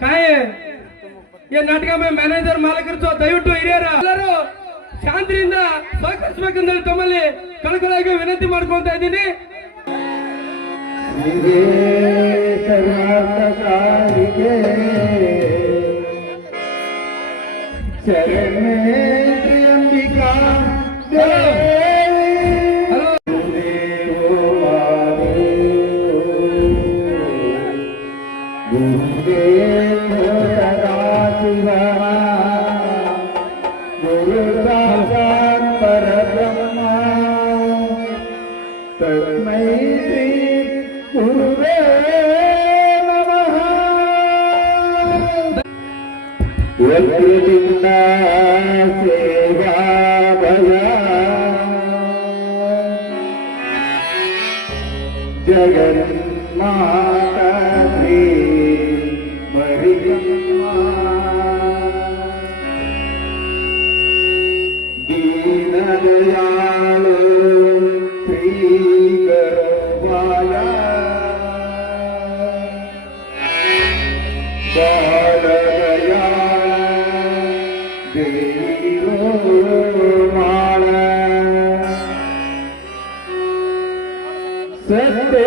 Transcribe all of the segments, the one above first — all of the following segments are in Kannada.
काय या नाटका मॅनेजर मालಕರು ದಯವಿಟ್ಟು ಹಿರಿಯರು ಎಲ್ಲರೂ ಶಾಂತಿಯಿಂದ ಸಹಕರಿಸಬೇಕೆಂದು ತಮ್ಮಲ್ಲಿ ಕಳಕಳಿಯಾಗಿ ವಿನಂತಿ ಮಾಡ್ಕೊಳ್ತಾ ಇದ್ದೀನಿ. जगन्माता श्री मरियम्मा दीन दयालु श्री गरवाला बाल दयाल देवी माला सत्य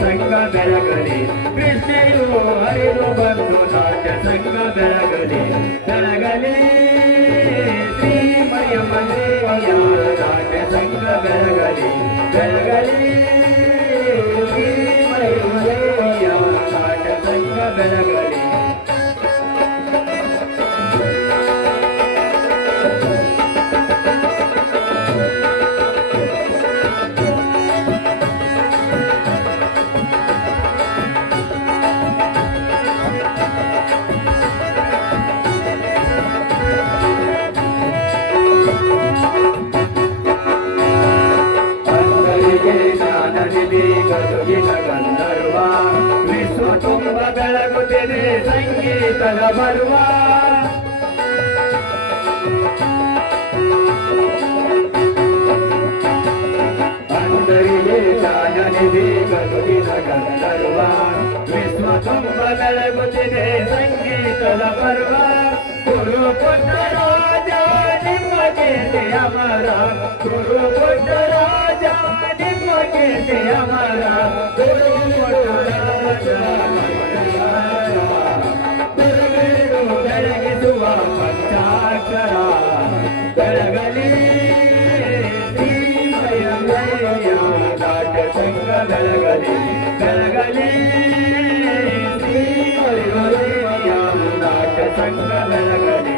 ಸಂಘ ಬೆಳಗಲಿ ಕೃಷ್ಣೆಯು ಹರಿದು ಬಂದು ನಾಟ್ಯ ಸಂಘ ಬೆಳಗಲಿ ಬೆಳಗಲಿ ಶ್ರೀ ಮರಿಯಮ್ಮ ದೇವಿಯ ನಾಟ್ಯ ಸಂಘ ಬೆಳಗಲಿ ಬೆಳಗಲಿ ಶ್ರೀ ಮರಿಯಮ್ಮ ದೇವಿಯ ನಾಟ್ಯ ಸಂಘ ಬೆಳಗಲಿ ಗಂಧರ್ವ ವಿಶ್ವ ತುಂಬ ಬೆಳಗುತ್ತಿದೆ ಸಂಗೀತದ ಬರುವ ಅಂದರಿಗೆ ಜ್ಞಾನನಿಧಿ ಗದುಗಿನ ಗಂಧರ್ವ ವಿಶ್ವ ತುಂಬ ಬೆಳಗುತ್ತಿದೆ ಸಂಗೀತದ ಪರ್ವ ಗುರು ಪುಟ್ಟ ರಾಜ ನಿಮ್ಮ ಕೀರ್ತಿ ಅಮರ ಗುರು ಪುಟ್ಟ ರಾಜ ನಿಮ್ಮ ಕೀರ್ತಿ ಅಮರ ಗುರು ಪುಟ್ಟ ರಾಜ ಗುರುವಿರು ಬೆಳಗಿಸುವ ಪಂಚಾಕ್ಷರ ಬೆಳಗಲಿ ಶ್ರೀಮಯ ನಾಟ್ಯ ಸಂಘ ಬೆಳಗಲಿ ಬೆಳಗಲಿ ಶ್ರೀಮಯ ನಾಟ್ಯ ಸಂಘ ಬೆಳಗಲಿ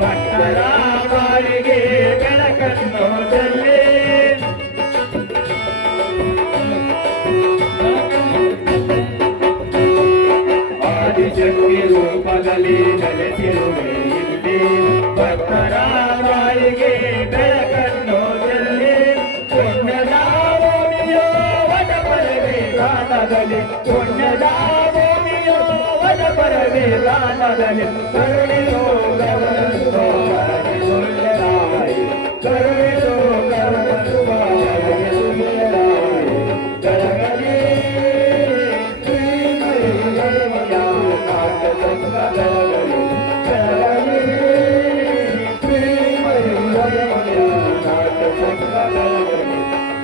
ಭಕ್ತರ ಬಾಳಿಗೆ ಬೆಳಕನ್ನು ಚೆಲ್ಲಿ ಆದಿಶಕ್ತಿ ರೂಪದಲ್ಲಿ ನೆಲೆಸಿರುವೆ ಇಲ್ಲಿ ಭಕ್ತರ ಬಾಳಿಗೆ ಬೆಳಕನ್ನು ಚೆಲ್ಲಿ ಪುಣ್ಯದ ಭೂಮಿಯೋ ವಟ ಪರವೇ ದಾನದಲ್ಲಿ ಪುಣ್ಯದ ಭೂಮಿಯೋ ವಟ ಪರವೇ ದಾನದಲ್ಲಿ ಕರುಣಿಯೋ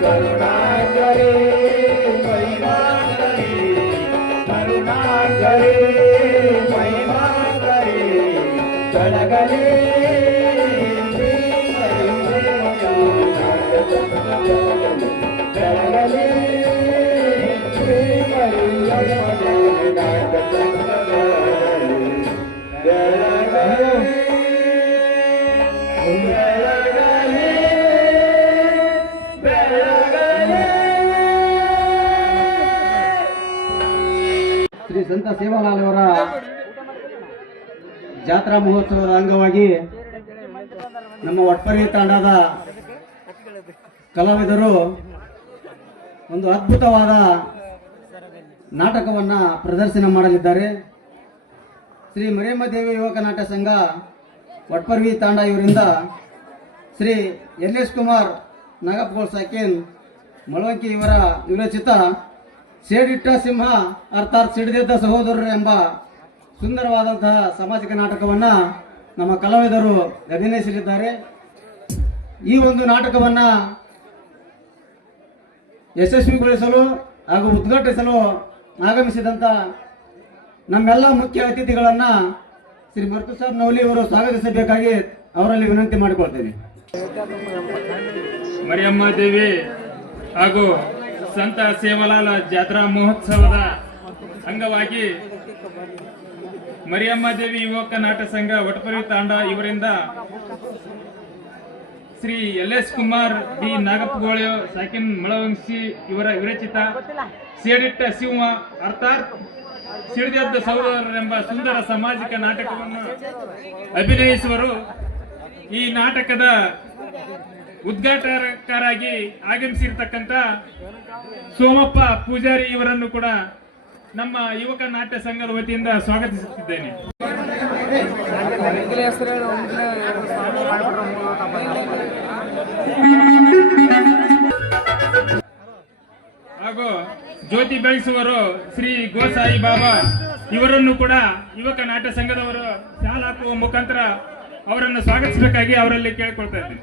ಕರುಣಾಕರೇ ಮಹಿಮಾಕರೇ ಕರುಣಾಕರೇ ಮಹಿಮಾಕರೇ ಬೆಳಗಲಿ ಬೆಳಗಲಿ ಶ್ರೀ ಸಂತ ಸೇವಾಲಾಲ್ ಅವರ ಜಾತ್ರಾ ಮಹೋತ್ಸವದ ಅಂಗವಾಗಿ ನಮ್ಮ ಒಟ್ಪರಿ ತಾಂಡದ ಕಲಾವಿದರು ಒಂದು ಅದ್ಭುತವಾದ ನಾಟಕವನ್ನು ಪ್ರದರ್ಶನ ಮಾಡಲಿದ್ದಾರೆ. ಶ್ರೀ ಮರಿಯಮ್ಮ ದೇವಿ ಯುವಕ ನಾಟ್ಯ ಸಂಘ ಒಟ್ಪರ್ವಿ ತಾಂಡ ಇವರಿಂದ ಶ್ರೀ ಎಲ್.ಎಸ್. ಕುಮಾರ್ ನಾಗಪ್ಪಗೋಳ್ ಸಾಕಿನ್ ಮಳವಂಕಿ ಇವರ ವಿರಚಿತ ಸೇಡಿಟ್ಟ ಸಿಂಹ ಅರ್ಥಾತ್ ಸಿಡಿದೆದ್ದ ಸಹೋದರರು ಎಂಬ ಸುಂದರವಾದಂತಹ ಸಾಮಾಜಿಕ ನಾಟಕವನ್ನು ನಮ್ಮ ಕಲಾವಿದರು ಅಭಿನಯಿಸಲಿದ್ದಾರೆ. ಈ ಒಂದು ನಾಟಕವನ್ನು ಯಶಸ್ವಿಗೊಳಿಸಲು ಹಾಗೂ ಉದ್ಘಾಟಿಸಲು ಆಗಮಿಸಿದಂಥ ನಮ್ಮೆಲ್ಲ ಮುಖ್ಯ ಅತಿಥಿಗಳನ್ನು ಶ್ರೀ ಮರ್ತುಸಾಬ್ ನವಲಿ ಅವರು ಸ್ವಾಗತಿಸಬೇಕಾಗಿ ಅವರಲ್ಲಿ ವಿನಂತಿ ಮಾಡಿಕೊಳ್ತೇನೆ. ಮರಿಯಮ್ಮ ದೇವಿ ಹಾಗೂ ಸಂತ ಸೇವಾಲಾಲ್ ಜಾತ್ರಾ ಮಹೋತ್ಸವದ ಅಂಗವಾಗಿ ಮರಿಯಮ್ಮ ದೇವಿ ಯುವಕ ನಾಟ್ಯ ಸಂಘ ಒಟ್ಪರಿ ತಾಂಡ ಇವರಿಂದ ಶ್ರೀ ಎಲ್.ಎಸ್. ಕುಮಾರ್ ಡಿ ನಾಗಪ್ಪಗೋಳ ಸಾಕಿನ್ ಮಳವಂಶಿ ಇವರ ವಿರಚಿತ ಸೇಡಿಟ್ಟ ಸಿಂಹ ಅರ್ಥಾತ್ ಸಿಡಿದೆದ್ದ ಸಹೋದರರೆಂಬ ಸುಂದರ ಸಾಮಾಜಿಕ ನಾಟಕವನ್ನು ಅಭಿನಯಿಸುವರು. ಈ ನಾಟಕದ ಉದ್ಘಾಟಕರಾಗಿ ಆಗಮಿಸಿರ್ತಕ್ಕಂಥ ಸೋಮಪ್ಪ ಪೂಜಾರಿ ಇವರನ್ನು ಕೂಡ ನಮ್ಮ ಯುವಕ ನಾಟ್ಯ ಸಂಘದ ವತಿಯಿಂದ ಸ್ವಾಗತಿಸುತ್ತಿದ್ದೇನೆ. ಹಾಗೂ ಜ್ಯೋತಿ ಬೆಳೆಸುವರು ಶ್ರೀ ಗೋಸಾಯಿ ಬಾಬಾ ಇವರನ್ನು ಕೂಡ ಯುವಕ ನಾಟ್ಯ ಸಂಘದವರು ಶಾಲೆ ಹಾಕುವ ಮುಖಾಂತರ ಅವರನ್ನು ಸ್ವಾಗತಿಸಬೇಕಾಗಿ ಅವರಲ್ಲಿ ಕೇಳಿಕೊಳ್ತಾ ಇದ್ದೀನಿ.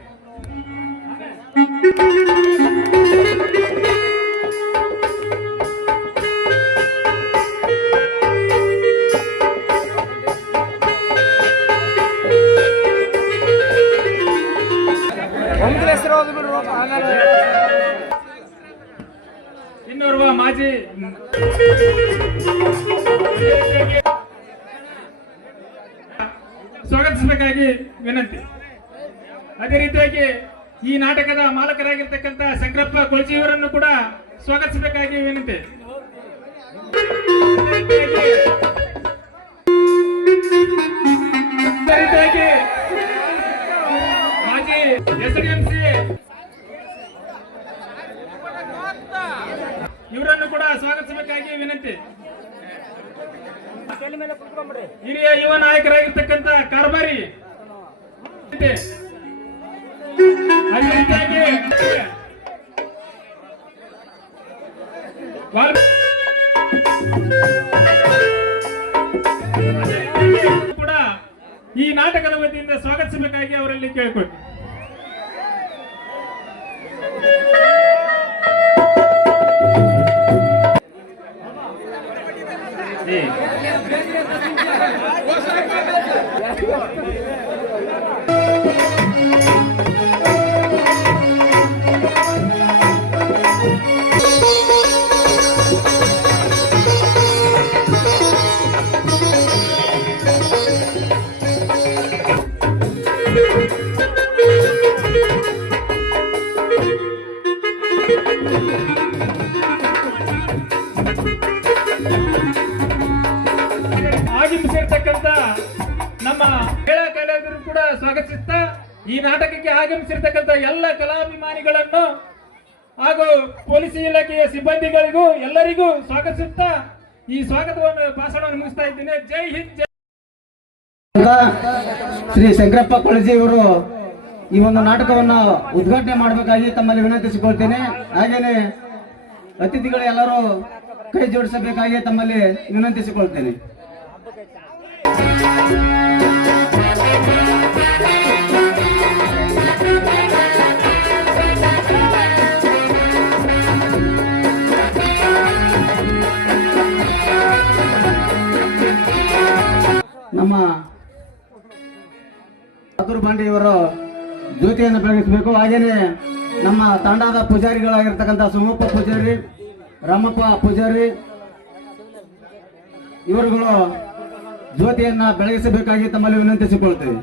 ಇನ್ನೋರ್ವ ಮಾಜಿ ಸ್ವಾಗತಿಸಬೇಕಾಗಿ ವಿನಂತಿ. ಅದೇ ರೀತಿಯಾಗಿ ಈ ನಾಟಕದ ಮಾಲಕರಾಗಿರ್ತಕ್ಕಂಥ ಶಂಕರಪ್ಪ ಕೊಳಚಿ ಇವರನ್ನು ಕೂಡ ಸ್ವಾಗತಿಸಬೇಕಾಗಿ ವಿನಂತಿ. ಅದೇ ರೀತಿಯಾಗಿ ಮಾಜಿ SDMC ಇವರನ್ನು ಕೂಡ ಸ್ವಾಗತಿಸಬೇಕಾಗಿ ವಿನಂತಿ. ಹಿರಿಯ ಯುವ ನಾಯಕರಾಗಿರ್ತಕ್ಕಂಥ ಕಾರ್ಬಾರಿ ಅದೇ ರೀತಿಯಾಗಿ ಕೂಡ ಈ ನಾಟಕದ ವತಿಯಿಂದ ಸ್ವಾಗತಿಸಬೇಕಾಗಿ ಅವರಲ್ಲಿ ಕೇಳಿಕೊಳ್ತೀನಿ. ಆಗಮಿಸಿರ್ತಕ್ಕಂಥ ನಮ್ಮ ಕೇಳ ಕಲಾವಿದರು ಕೂಡ ಸ್ವಾಗತಿಸುತ್ತಾ ಈ ನಾಟಕಕ್ಕೆ ಆಗಮಿಸಿರ್ತಕ್ಕಂಥ ಎಲ್ಲ ಕಲಾಭಿಮಾನಿಗಳನ್ನು ಹಾಗೂ ಪೊಲೀಸ್ ಇಲಾಖೆಯ ಸಿಬ್ಬಂದಿಗಳಿಗೂ ಎಲ್ಲರಿಗೂ ಸ್ವಾಗತಿಸುತ್ತಾ ಈ ಸ್ವಾಗತವನ್ನು ಭಾಷಣವನ್ನು ಮುಗಿಸ್ತಾ ಇದ್ದೇನೆ. ಜೈ ಹಿಂದ್ ಜೈ. ಶ್ರೀ ಶಂಕರಪ್ಪ ಕೊಳಜಿ ಅವರು ಈ ಒಂದು ನಾಟಕವನ್ನ ಉದ್ಘಾಟನೆ ಮಾಡಬೇಕಾಗಿ ತಮ್ಮಲ್ಲಿ ವಿನಂತಿಸಿಕೊಳ್ತೇನೆ. ಹಾಗೇನೆ ಅತಿಥಿಗಳು ಎಲ್ಲರೂ ಕೈ ಜೋಡಿಸಬೇಕಾಗಿ ತಮ್ಮಲ್ಲಿ ವಿನಂತಿಸಿಕೊಳ್ತೇನೆ. ನಮ್ಮ ಚತುರ್ ಬಾಂಡಿಯವರು ಜ್ಯೋತಿಯನ್ನು ಬೆಳಗಿಸಬೇಕು. ಹಾಗೇನೆ ನಮ್ಮ ತಾಂಡಾದ ಪೂಜಾರಿಗಳಾಗಿರ್ತಕ್ಕಂಥ ಸೋಮಪ್ಪ ಪೂಜಾರಿ, ರಾಮಪ್ಪ ಪೂಜಾರಿ ಇವರುಗಳು ಜ್ಯೋತಿಯನ್ನ ಬೆಳಗಿಸಬೇಕಾಗಿ ತಮ್ಮಲ್ಲಿ ವಿನಂತಿಸಿಕೊಳ್ತೇವೆ.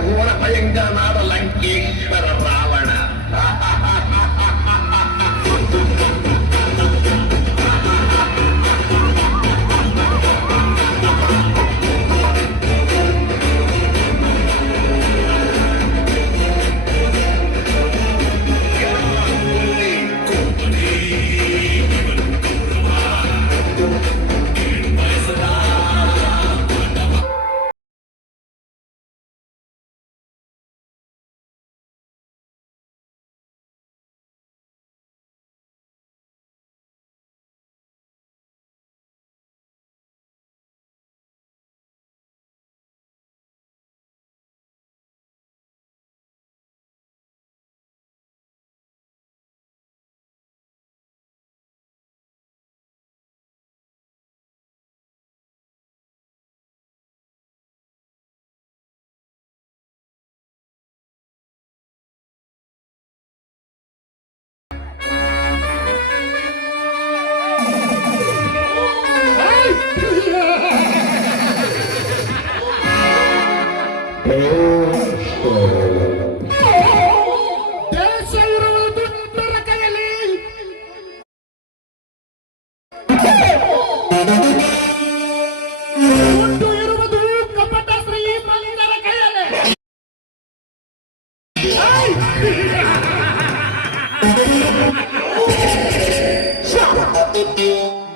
ಘೋರ ಭಯಂಕರನಾದ ಲಂಕೇಶ್ವರ ರಾವಣ. ದೇಶ ಇರುವುದು ದುಷ್ಟರ ಕೈಯಲ್ಲಿ, ದುಡ್ಡು ಇರುವುದು ಕಪಟ ಶ್ರೀಮಂತರ ಕೈಯಲ್ಲಿ.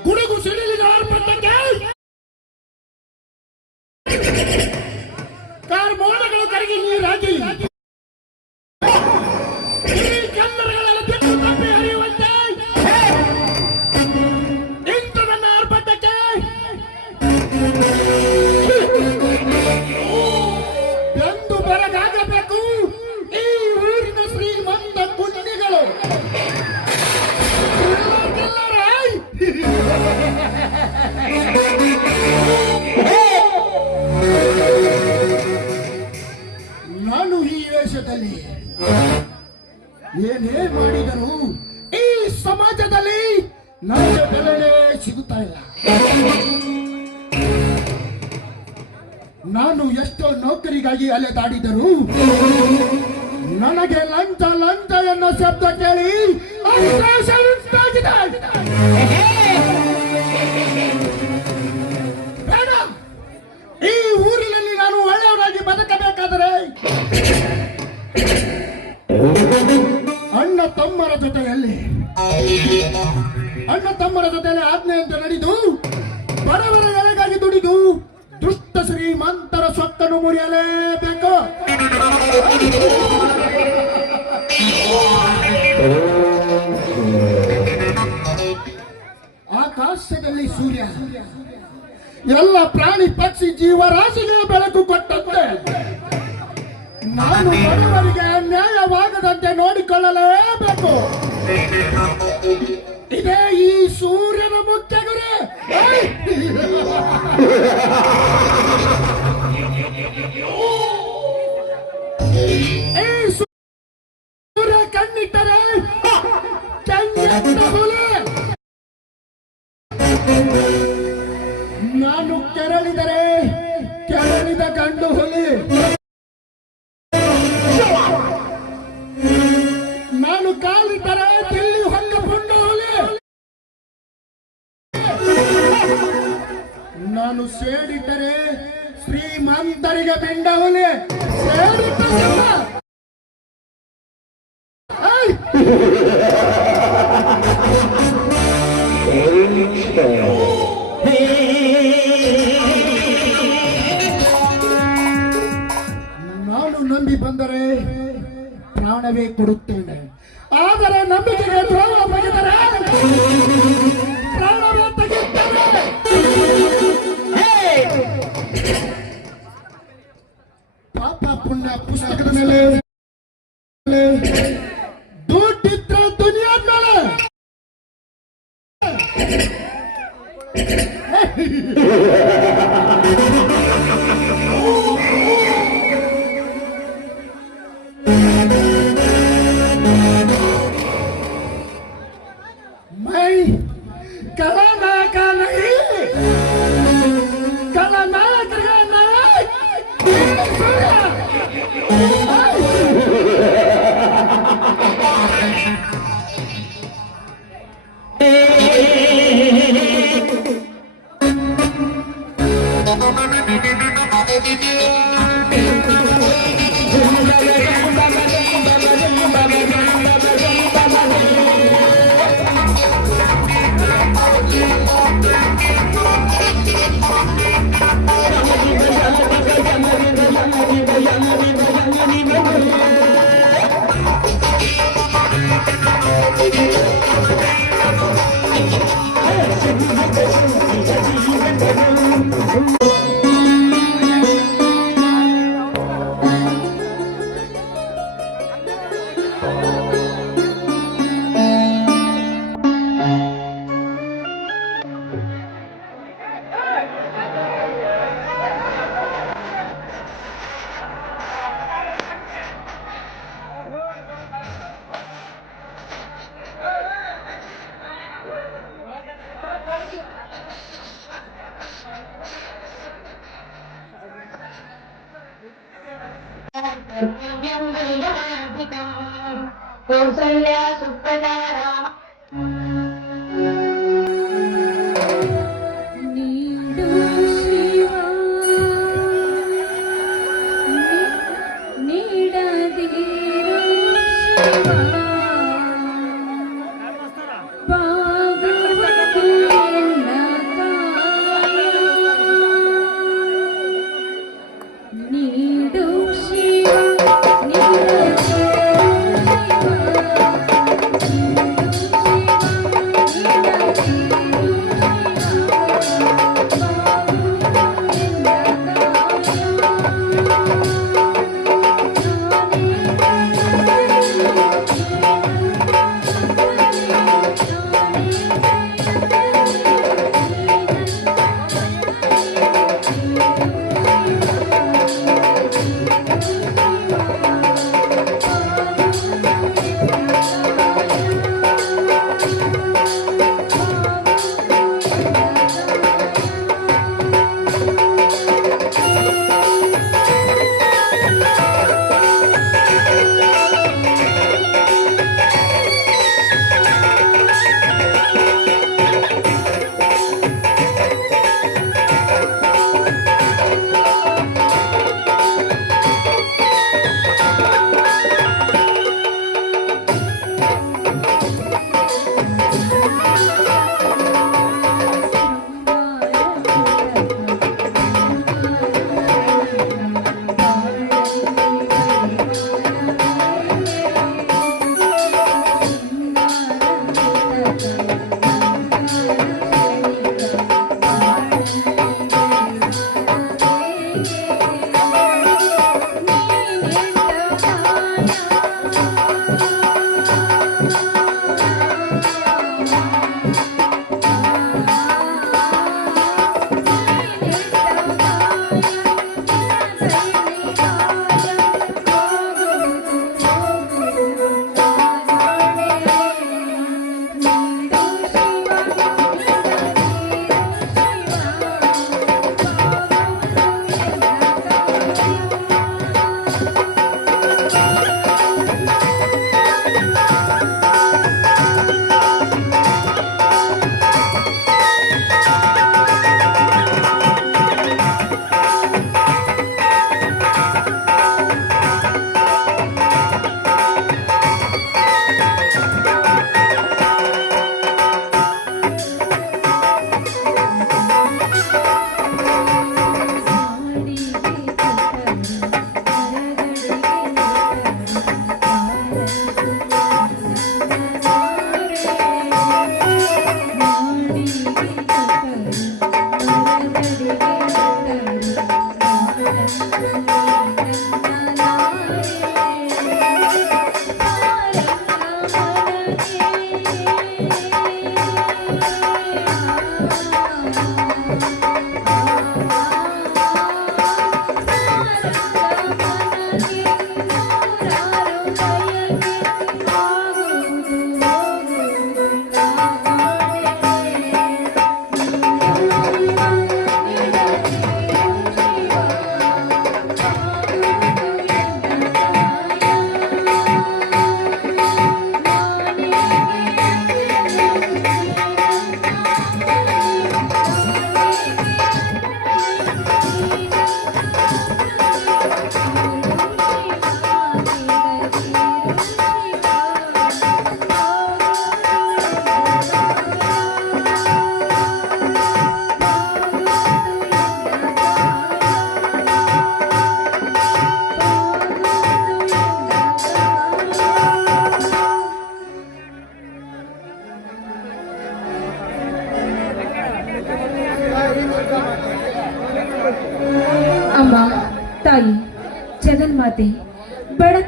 ಗುಡುಗು ಸಿಡಿಲಿದ ಆರ್ಭಟಕ್ಕೆ ಕಾರ್ಮೋಡಗಳು ಕರಗಿ ನೀರಾಗಿ ಚಂದರಗಳೆಲ್ಲ ಬಿಟ್ಟು ತಪ್ಪಿ ಹರಿಯುವಂತೆ ಇಂದು ನನ್ನ ಆರ್ಭಟಕ್ಕೆ ಎಂದು ಬೆರಗಾಗಬೇಕು ಈ ಊರಿನ ಶ್ರೀಮಂತ ಕುಂಡಿಗಳು. ನಾನು ಈ ವೇಷದಲ್ಲಿ ಏನೇ ಮಾಡಿದರೂ ಈ ಸಮಾಜದಲ್ಲಿ ನನಗೆ ಬೆಲೆ ಸಿಗುತ್ತಾ ಇಲ್ಲ. ನಾನು ಎಷ್ಟೋ ನೌಕರಿಗಾಗಿ ಅಲೆದಾಡಿದರೂ ನನಗೆ ಲಂಚ ಲಂಚ ಎನ್ನೋ ಶಬ್ದ ಕೇಳಿ ಅವಕಾಶ ಉಂಟಾಗಿದೆ. ಬೇಡ, ಈ ಊರಿನಲ್ಲಿ ನಾನು ಒಳ್ಳೆಯವರಾಗಿ ಬದುಕಬೇಕಾದರೆ ಅಣ್ಣ ತಮ್ಮರ ಜೊತೆಯಲ್ಲಿ ಆಜ್ಞೆಯಂತೆ ನಡೆದು ಬಡವರ ಎಲೆಗಾಗಿ ದುಡಿದು ದುಷ್ಟ ಶ್ರೀಮಂತರ ಸೊಕ್ಕನ್ನು ಮುರಿಯಲೇಬೇಕು. ಆಕಾಶದಲ್ಲಿ ಸೂರ್ಯ ಎಲ್ಲ ಪ್ರಾಣಿ ಪಕ್ಷಿ ಜೀವರಾಶಿಗೆ ಬೆಳಕು ಕೊಟ್ಟಂತೆ ನಾನು ಬಡವರಿಗೆ ಅನ್ಯಾಯವಾಗದಂತೆ ನೋಡಿಕೊಳ್ಳಲೇಬೇಕು. ಇದೇ ಈ ಸೂರ್ಯನ ಮುಖ್ಯ ಗುರಿ. ಈ ಸೂರ್ಯ ಕಣ್ಣಿಟ್ಟರೆ ನಾನು ಕೆರಳಿದರೆ ಕೆರಳಿದ ಗಂಡು ಹುಲಿ. ನಾನು ಕಾಲಿಟ್ಟರೆ ತಿಲ್ಲಿ ಹೊಕ್ಕ ಪುಂಡ ಹುಲಿ. ನಾನು ಸೇಡಿಟ್ಟರೆ ಶ್ರೀಮಂತರಿಗೆ ಬೆಂಡ ಹುಲಿ. ಸೇಡಿಟ್ಟ ನಾನು ನಂಬಿ ಬಂದರೆ ಪ್ರಾಣವೇ ಕೊಡುತ್ತೇನೆ, ಆದರೆ ನಂಬಿಕೆಗೆ ದ್ರೋಹ ಬಗೆದರೆ ಪ್ರಾಣವೇ ತೆಗೆಯುತ್ತೇನೆ. ಪಾಪ ಪುಣ್ಯ ಪುಸ್ತಕದ ಮೇಲೆ ದುಡ್ಡಿದ್ರೆ ದುನಿಯಾದ ಮೇಲೆ मैं खलनायक नहीं, खलनायक का नायक कौसल्या सुप्रजारा नीडू शिवा नीडदीरो शिवा भागवती नीडू शिवा Thank you.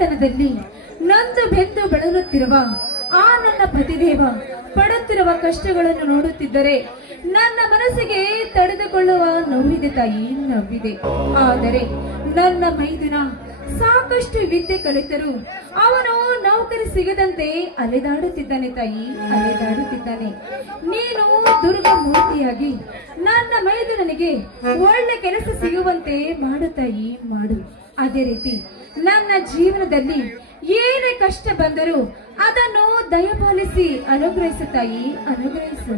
ಬಡತನದಲ್ಲಿ ನೊಂದು ಬೆಂದು ಬಳಲುತ್ತಿರುವ ಆ ನನ್ನ ಪತಿದೇವ ಪಡುತ್ತಿರುವ ಕಷ್ಟಗಳನ್ನು ನೋಡುತ್ತಿದ್ದರೆ ನನ್ನ ಮನಸ್ಸಿಗೆ ತಡೆದುಕೊಳ್ಳುವ ನೋವಿದೆ ತಾಯಿ, ನೋವಿದೆ. ಆದರೆ ನನ್ನ ಮೈದುನ ಸಾಕಷ್ಟು ವಿದ್ಯೆ ಕಲಿತರು ಅವನು ನೌಕರಿ ಸಿಗದಂತೆ ಅಲೆದಾಡುತ್ತಿದ್ದಾನೆ ತಾಯಿ, ಅಲೆದಾಡುತ್ತಿದ್ದಾನೆ. ನೀನು ದುರ್ಗಾ ಮೂರ್ತಿಯಾಗಿ ನನ್ನ ಮೈದುನನಿಗೆ ಒಳ್ಳೆ ಕೆಲಸ ಸಿಗುವಂತೆ ಮಾಡು ತಾಯಿ, ಮಾಡು. ಅದೇ ರೀತಿ ನನ್ನ ಜೀವನದಲ್ಲಿ ಏನೇ ಕಷ್ಟ ಬಂದರೂ ಅದನ್ನು ದಯಪಾಲಿಸಿ ಅನುಗ್ರಹಿಸು ತಾಯಿ, ಅನುಗ್ರಹಿಸು.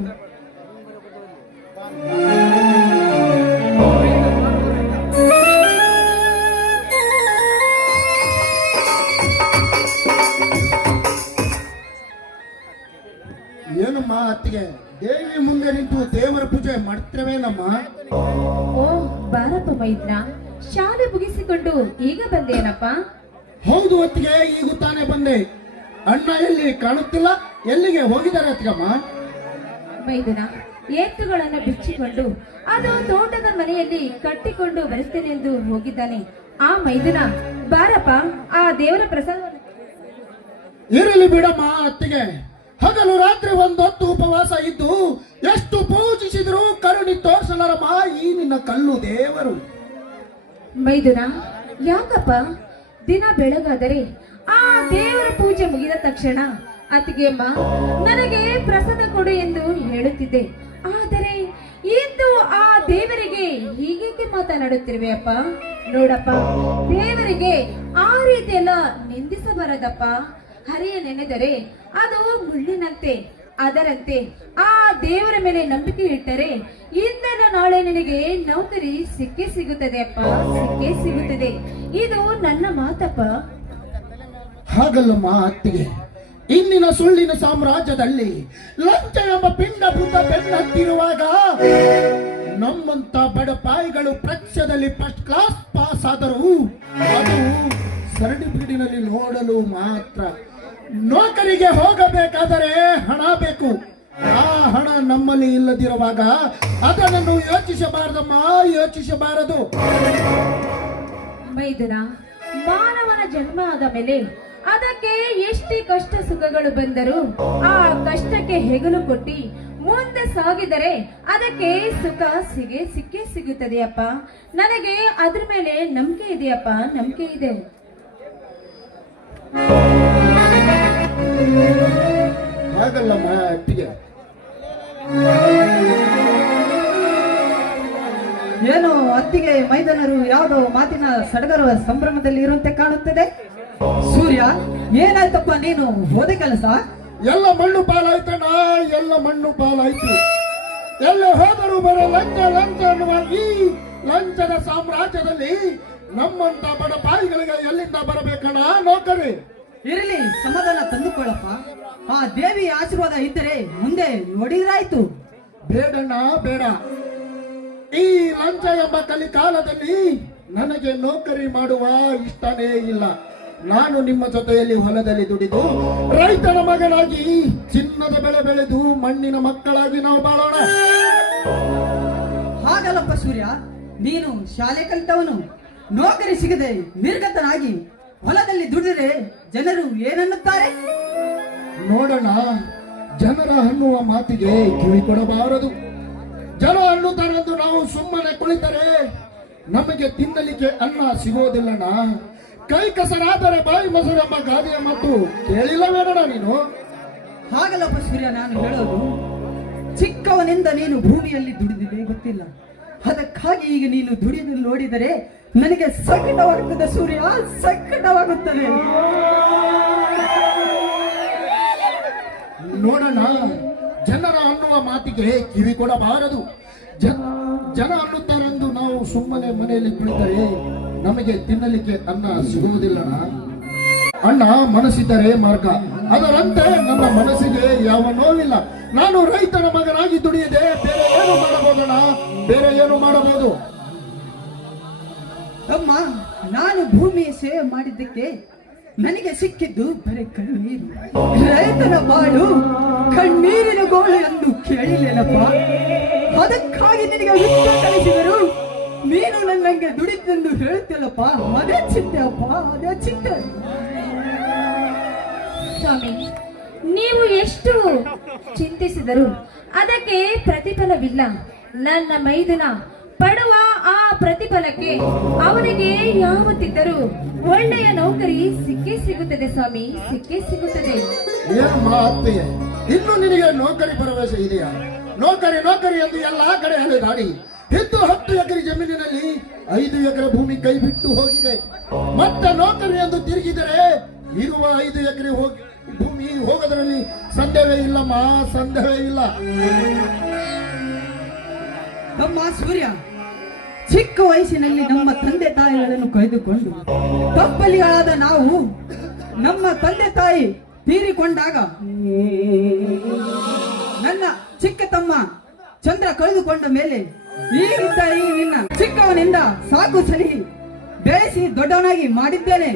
ಏನಮ್ಮ ಅತ್ತಿಗೆ, ದೇವಿ ಮುಂದೆ ನಿಂತು ದೇವರ ಪೂಜೆ ಮಾಡ್ತಿರವೇನಮ್ಮ? ಓ ಬಾರಪ್ಪ ಮೈದ್ನ, ಶಾಲೆ ಮುಗಿಸಿಕೊಂಡು ಈಗ ಬಂದೇನಪ್ಪ? ಹೌದು ಅತ್ತಿಗೆ, ಈಗ ತಾನೇ ಬಂದೆ. ಅಣ್ಣ ಎಲ್ಲಿ ಕಾಣುತ್ತಿಲ್ಲ, ಎಲ್ಲಿಗೆ ಹೋಗಿದ್ದಾರೆ ಅತ್ತಿಗಮ್ಮ? ಮೈದುನ ಎತ್ತುಗಳನ್ನು ಬಿಚ್ಚಿಕೊಂಡು ಅದು ತೋಟದ ಮನೆಯಲ್ಲಿ ಕಟ್ಟಿಕೊಂಡು ಬರುತ್ತೇನೆಂದು ಹೋಗಿದ್ದಾನೆ. ಆ ಮೈದುನ ಬಾರಪ್ಪ, ಆ ದೇವರ ಪ್ರಸಾದವನ್ನು ಇರಲಿ ಬಿಡಮ್ಮ ಅತ್ತಿಗೆ, ಹಗಲು ರಾತ್ರಿ ಒಂದೊತ್ತು ಉಪವಾಸ ಇದ್ದು ಎಷ್ಟು ಪೂಜಿಸಿದ್ರು ಕರುಣಿ ತೋರ್ಸಲರಮ್ಮ ಈ ನಿನ್ನ ಕಲ್ಲು ದೇವರು. ಮೈದುನ ಯಾಕಪ್ಪ ದಿನ ಬೆಳಗಾದರೆ ಆ ದೇವರ ಪೂಜೆ ಮುಗಿದ ತಕ್ಷಣ ಅತ್ತಿಗೆಮ್ಮ ನನಗೆ ಪ್ರಸಾದ ಕೊಡು ಎಂದು ಹೇಳುತ್ತಿದ್ದೆ. ಆದರೆ ಇಂದು ಆ ದೇವರಿಗೆ ಹೀಗೇಕೆ ಮಾತನಾಡುತ್ತಿರುವೆ ಅಪ್ಪ? ನೋಡಪ್ಪ, ದೇವರಿಗೆ ಆ ರೀತಿಯೆಲ್ಲ ನಿಂದಿಸಬಾರದಪ್ಪ. ಹರಿಯ ನೆನೆದರೆ ಅದು ಮುಳ್ಳಿನಂತೆ, ಅದರಂತೆ ಆ ದೇವರ ಮೇಲೆ ನಂಬಿಕೆ ಇಟ್ಟರೆ ಇಂದಲ್ಲ ನಾಳೆ ನಿನಗೆ ನೌಕರಿ ಸಿಕ್ಕೇ ಸಿಗುತ್ತದೆ ಅಪ್ಪ, ಸಿಕ್ಕೇ ಸಿಗುತ್ತದೆ. ಇದು ನನ್ನ ಮಾತಪ್ಪ. ಹಾಗಲ್ಲಮ್ಮ ಅತ್ತಿಗೆ, ಇಂದಿನ ಸುಳ್ಳಿನ ಸಾಮ್ರಾಜ್ಯದಲ್ಲಿ ಲಂಚ ಎಂಬ ಪಿಂಡಭೂತ ಬೆನ್ನತ್ತಿರುವಾಗ ನಮ್ಮಂತ ಬಡಪಾಯಿಗಳು ಪರೀಕ್ಷೆಯಲ್ಲಿ ಫಸ್ಟ್ ಕ್ಲಾಸ್ ಪಾಸ್ ಆದರೂ ಅದು ಸರ್ಟಿಫಿಕೇಟಿನಲ್ಲಿ ನೋಡಲು ಮಾತ್ರ. ನೌಕರಿಗೆ ಹೋಗಬೇಕಾದರೆ ಹಣ ಬೇಕು. ಆ ಹಣ ನಮ್ಮಲ್ಲಿ ಇಲ್ಲದಿರುವಾಗ ಅದನ್ನು ಯೋಚಿಸಬಾರದಮ್ಮ, ಯೋಚಿಸಬಾರದು. ಮೈದುನ, ಮಾನವನ ಜನ್ಮ ಆದ ಮೇಲೆ ಅದಕ್ಕೆ ಎಷ್ಟೇ ಕಷ್ಟ ಸುಖಗಳು ಬಂದರೂ ಆ ಕಷ್ಟಕ್ಕೆ ಹೆಗಲು ಕೊಟ್ಟಿ ಮುಂದೆ ಸಾಗಿದರೆ ಅದಕ್ಕೆ ಸುಖ ಸಿಕ್ಕೇ ಸಿಗುತ್ತದೆಯಪ್ಪ. ನನಗೆ ಅದ್ರ ಮೇಲೆ ನಂಬಿಕೆ ಇದೆಯಪ್ಪ, ನಂಬಿಕೆ ಇದೆ. ಹಾಗಲ್ಲಮ್ಮ ಅತ್ತಿಗೆ, ಏನು ಅತ್ತಿಗೆ ಮೈದನರು ಯಾವುದೋ ಮಾತಿನ ಸಡಗರ ಸಂಭ್ರಮದಲ್ಲಿ ಇರುವಂತೆ ಕಾಣುತ್ತದೆ. ಸೂರ್ಯ, ಏನಾಯ್ತಪ್ಪ, ನೀನು ಹೋದ ಕೆಲಸ? ಎಲ್ಲ ಮಣ್ಣು ಪಾಲಾಯ್ತಣ್ಣ, ಎಲ್ಲ ಮಣ್ಣು ಪಾಲಾಯ್ತು. ಎಲ್ಲ ಹೋದರೂ ಬರೋ ಲಂಚ ಲಂಚ ಅನ್ನುವ ಈ ಲಂಚದ ಸಾಮ್ರಾಜ್ಯದಲ್ಲಿ ನಮ್ಮಂತ ಬಡ ಪಾಯಿಗಳಿಗೆ ಎಲ್ಲಿಂದ ಬರಬೇಕಣ್ಣ ನೌಕರಿ? ಇರಲಿ, ಸಮಾಧಾನ ತಂದುಕೊಳ್ಳಪ್ಪ. ಆ ದೇವಿ ಆಶೀರ್ವಾದ ಇದ್ದರೆ ಮುಂದೆ ನೋಡಿದ್ರಾಯ್ತು. ಬೇಡಣ್ಣ ಬೇಡ. ಈ ಲಂಚ ಎಂಬ ಕಲಿಕಾಲದಲ್ಲಿ ನನಗೆ ನೌಕರಿ ಮಾಡುವ ಇಷ್ಟನೇ ಇಲ್ಲ. ನಾನು ನಿಮ್ಮ ಜೊತೆಯಲ್ಲಿ ಹೊಲದಲ್ಲಿ ದುಡಿದು ರೈತನ ಮಗನಾಗಿ ಚಿನ್ನದ ಬೆಳೆ ಬೆಳೆದು ಮಣ್ಣಿನ ಮಕ್ಕಳಾಗಿ ನಾವು ಬಾಳೋಣ. ಹಾಗಲ್ಲಪ್ಪ ಸೂರ್ಯ, ನೀನು ಶಾಲೆ ಕಲಿತವನು, ನೌಕರಿ ಸಿಗದೆ ನಿರ್ಗತನಾಗಿ ಹೊಲದಲ್ಲಿ ದುಡಿದರೆ ಜನರು ಏನನ್ನುತ್ತಾರೆ? ನೋಡೋಣ, ಜನರ ಅನ್ನುವ ಮಾತಿಗೆ ಕಿವಿ ಕೊಡಬಾರದು. ಜನ ಅನ್ನುತ್ತಾರೆಂದು ನಾವು ಸುಮ್ಮನೆ ಕುಳಿತರೆ ನಮಗೆ ತಿನ್ನಲಿಕ್ಕೆ ಅನ್ನ ಸಿಗೋದಿಲ್ಲಣ್ಣ. ಕೈ ಕಸರಾದರೆ ಬಾಯಿ ಮೊಸರೆಂಬ ಗಾದೆಯ ಮತ್ತು ಕೇಳಿಲ್ಲವೇನಣ ನೀನು? ಹಾಗಲ್ಲಪ್ಪ ಸೂರ್ಯ, ನಾನು ಹೇಳೋದು, ಚಿಕ್ಕವನಿಂದ ನೀನು ಭೂಮಿಯಲ್ಲಿ ದುಡಿದಿದೆ ಗೊತ್ತಿಲ್ಲ. ಅದಕ್ಕಾಗಿ ಈಗ ನೀನು ದುಡಿದು ನೋಡಿದರೆ ನನಗೆ ಸಂಕಟವಾಗುತ್ತದೆ ಸೂರ್ಯ, ಸಂಕಟವಾಗುತ್ತದೆ. ನೋಡೋಣ, ಜನರ ಅನ್ನುವ ಮಾತಿಗೆ ಕಿವಿ ಕೊಡಬಾರದು. ಜನ ಅನ್ನುತ್ತಾರೆಂದು ನಾವು ಸುಮ್ಮನೆ ಮನೆಯಲ್ಲಿ ಕುಳಿತರೆ ನಮಗೆ ತಿನ್ನಲಿಕ್ಕೆ ಅನ್ನ ಸಿಗುವುದಿಲ್ಲಣ್ಣ. ಅಣ್ಣ ಮನಸ್ಸಿದ್ದರೆ ಮಾರ್ಗ, ಅದರಂತೆ ನನ್ನ ಮನಸ್ಸಿಗೆ ಯಾವ ನೋವಿಲ್ಲ. ನಾನು ರೈತನ ಮಗನಾಗಿ ದುಡಿಯದೆ ಬೇರೆ ಏನು ಮಾಡಬಹುದಣ್ಣ, ಬೇರೆ ಏನು ಮಾಡಬಹುದು? ತಮ್ಮ, ನಾನು ಭೂಮಿಯ ಸೇವೆ ಮಾಡಿದ್ದಕ್ಕೆ ನನಗೆ ಸಿಕ್ಕಿದ್ದು ಬರೀ ಕಣ್ಣೀರು. ರೈತನ ಬಾಳು ಕಣ್ಣೀರಿನ ಗೋಳು ಎಂದು ಕೇಳಿಲ್ಲೇನಪ್ಪ. ಅದಕ್ಕಾಗಿ ನಿನಗೆ ವಿದ್ಯೆ ಕಲಿಸಿದರು, ನೀನು ನನ್ನಂಗೆ ದುಡಿತೆಂದು ಹೇಳುತ್ತಿಲ್ಲಪ್ಪ. ಅದೇ ಚಿಂತೆ ಅಪ್ಪ, ಅದೇ ಚಿಂತೆ. ಸ್ವಾಮಿ, ನೀವು ಎಷ್ಟು ಚಿಂತಿಸಿದರೂ ಅದಕ್ಕೆ ಪ್ರತಿಫಲವಿಲ್ಲ. ನನ್ನ ಮೈದುನ ಪಡುವ ಆ ಪ್ರತಿಫಲಕ್ಕೆ ಅವನಿಗೆ ಯಾವತ್ತಿದ್ದರೂ ಒಳ್ಳೆಯ ನೌಕರಿ ಸಿಕ್ಕೇ ಸಿಗುತ್ತದೆ ಸ್ವಾಮಿ, ಸಿಕ್ಕೇ ಸಿಗುತ್ತದೆ. ಏನಮ್ಮ ಅತ್ತೆಯೇ, ಇನ್ನು ನಿನಗೆ ನೌಕರಿ ಭರವಸೆ ಇದೆಯಾ? ನೌಕರಿ ನೌಕರಿ ಎಂದು ಎಲ್ಲಾ ಕಡೆ ಅಲೆದಾಡಿ ಇದ್ದು 10 ಎಕರೆ ಜಮೀನಿನಲ್ಲಿ 5 ಎಕರೆ ಭೂಮಿ ಕೈ ಬಿಟ್ಟು ಹೋಗಿದೆ. ಮತ್ತೆ ನೌಕರಿ ಎಂದು ತಿರುಗಿದರೆ ಇರುವ 5 ಎಕರೆ ಭೂಮಿ ಹೋಗೋದರಲ್ಲಿ ಸಂದೇಹವೇ ಇಲ್ಲಮ್ಮ, ಸಂದೇಹವೇ ಇಲ್ಲ. ನಮ್ಮ ಸೂರ್ಯ ಚಿಕ್ಕ ವಯಸ್ಸಿನಲ್ಲಿ ನಮ್ಮ ತಂದೆ ತಾಯಿಗಳನ್ನು ಕಳೆದುಕೊಂಡು ತಪ್ಪಲಿಗಳಾದ ನಾವು ನಮ್ಮ ತಂದೆ ತಾಯಿ ತೀರಿಕೊಂಡಾಗ ನನ್ನ ಚಿಕ್ಕ ತಮ್ಮ ಚಂದ್ರ ಕಳೆದುಕೊಂಡ ಮೇಲೆ ಈಗಿದ್ದ ಈ ನಿನ್ನ ಚಿಕ್ಕವನಿಂದ ಸಾಕು ಸಲಹಿ ಬೆಳೆಸಿ ದೊಡ್ಡವನಾಗಿ ಮಾಡಿದ್ದೇನೆ.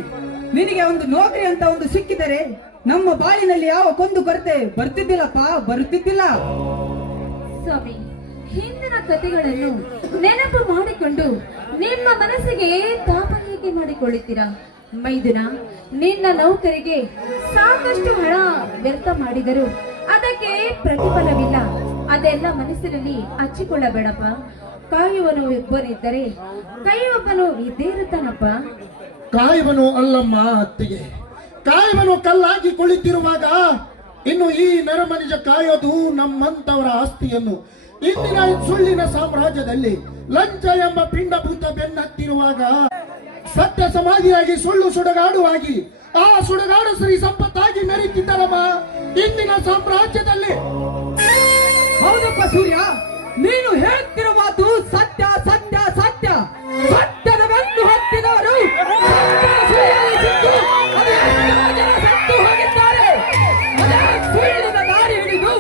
ನಿನಗೆ ಒಂದು ನೌಕರಿ ಅಂತ ಒಂದು ಸಿಕ್ಕಿದರೆ ನಮ್ಮ ಬಾಳಿನಲ್ಲಿ ಯಾವ ಕೊಂದು ಕೊರತೆ ಬರ್ತಿದ್ದಿಲ್ಲಪ್ಪ, ಬರುತ್ತಿದ್ದಿಲ್ಲ. ಸ್ವಾಮಿ, ಹಿಂದಿನ ಕಥೆಗಳನ್ನು ನೆನಪು ಮಾಡಿಕೊಂಡು ನಿಮ್ಮ ಮನಸ್ಸಿಗೆ ತಾಪ ಹೇಗೆ ಮಾಡಿಕೊಳ್ಳುತ್ತೀರಾ? ಮೈದುನ, ನಿನ್ನ ನೌಕರಿಗೆ ಸಾಕಷ್ಟು ಹಣ ವ್ಯರ್ಥ ಮಾಡಿದರು ಅದಕ್ಕೆ ಪ್ರತಿಫಲವಿಲ್ಲ. ಅದೆಲ್ಲ ಮನಸ್ಸಿನಲ್ಲಿ ಹಚ್ಚಿಕೊಳ್ಳಬೇಡಪ್ಪ. ಕಾಯುವನು ಒಬ್ಬನಿದ್ದರೆ ಕೈಯೊಬ್ಬನು ಇದ್ದೇ ಇರುತ್ತಾನಪ್ಪ. ಕಾಯುವನು ಅಲ್ಲಮ್ಮ ಅತ್ತಿಗೆ, ಕಾಯುವನು ಕಲ್ಲಾಗಿ ಕುಳಿತಿರುವಾಗ ಇನ್ನು ಈ ನರಮನಿಜ ಕಾಯೋದು ನಮ್ಮಂತವರ ಆಸ್ತಿಯನ್ನು. ಇಂದಿನ ಸುಳ್ಳಿನ ಸಾಮ್ರಾಜ್ಯದಲ್ಲಿ ಲಂಚ ಎಂಬ ಪಿಂಡಭೂತ ಬೆನ್ನತ್ತಿರುವಾಗ ಸತ್ಯ ಸಮಾಧಿಯಾಗಿ ಸುಳ್ಳು ಸುಡಗಾಡುವಾಗಿ ಆ ಸುಡಗಾಡು ಶ್ರೀ ಸಂಪತ್ತಾಗಿ ಮೆರೀತಿದ್ದರಮ್ಮ ಇಂದಿನ ಸಾಮ್ರಾಜ್ಯದಲ್ಲಿ. ಹೌದಪ್ಪ ಸೂರ್ಯ, ನೀನು ಹೇಳ್ತಿರೋ ಮಾತು ಸತ್ಯ ಸತ್ಯ ಸತ್ಯ. ಸತ್ಯದ ಬೆನ್ನು ಹತ್ತಿದವರು ಸತ್ತು ಹೋಗಿದ್ದಾರೆ. ಅದೇ ಸುಳ್ಳಿನ ದಾರಿ ಹಿಡಿದು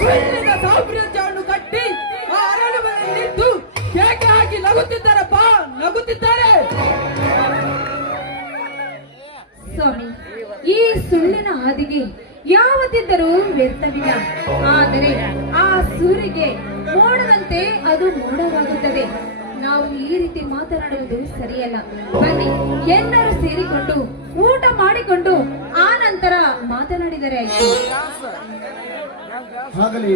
ಸುಳ್ಳಿನ ಸಾಮ್ರಾಜ್ಯವನ್ನು ಕಟ್ಟಿ ಆ ಅರಣ್ಯದಲ್ಲಿದ್ದು ಕೇಕೆ ಹಾಕಿ ನಗುತ್ತಿದ್ದಾರಪ್ಪ, ನಗುತ್ತಿದ್ದಾರೆ. ಸ್ವಾಮಿ, ಈ ಸುಳ್ಳಿನ ಹಾದಿಗೆ ಯಾವತ್ತಿದ್ದರೂ ವ್ಯರ್ಥವಿಲ್ಲ. ಆದರೆ ಆ ಸೂರ್ಯಗೆ ಮೋಡದಂತೆ ಅದು ಮೋಡವಾಗುತ್ತದೆ. ನಾವು ಈ ರೀತಿ ಮಾತನಾಡುವುದು ಸರಿಯಲ್ಲ. ಬನ್ನಿ, ಎಲ್ಲರೂ ಸೇರಿಕೊಂಡು ಊಟ ಮಾಡಿಕೊಂಡು ಆ ನಂತರ ಮಾತನಾಡಿದರೆ ಆಯ್ತು. ಆಗಲಿ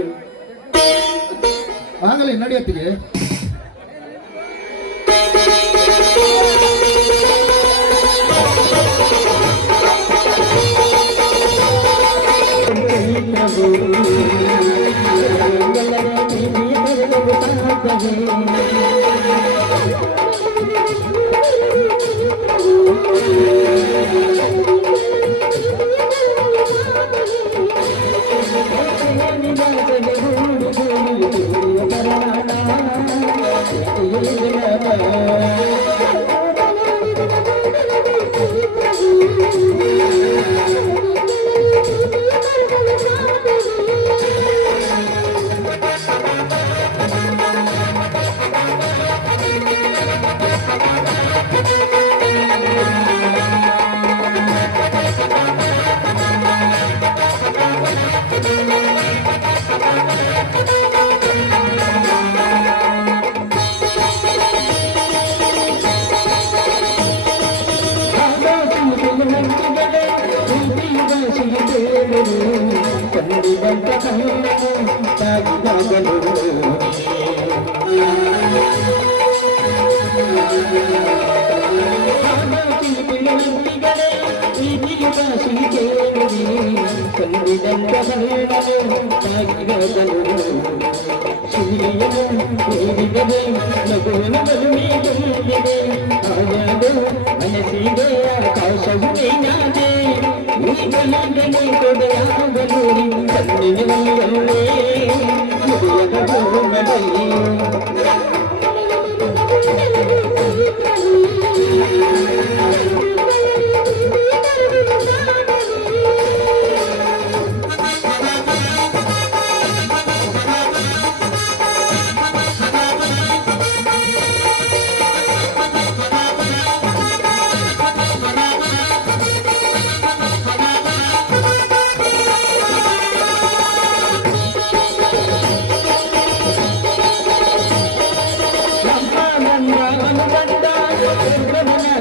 ಆಗಲಿ, ನಡೆಯತ್ತಿಗೆ.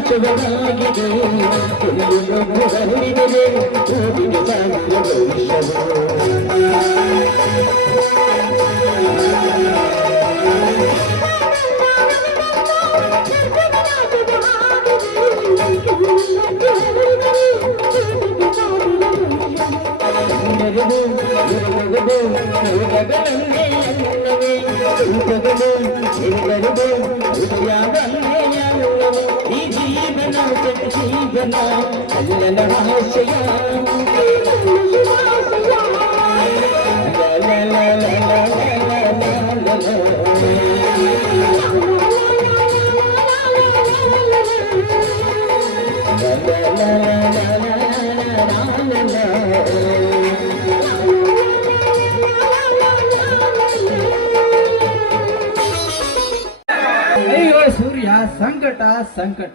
ಶುಭವಾಗಿದೆ ಬಂದಿದೆ ಕೂಗಿಗೆ ಸಾಗಿದ ಭವಿಷ್ಯವು ಈ ಜೀವನ ಜೀವನ ಅಲ್ಲನ ಆಶಯ ಅಯ್ಯೋ ಸೂರ್ಯ, ಸಂಕಟ ಸಂಕಟ.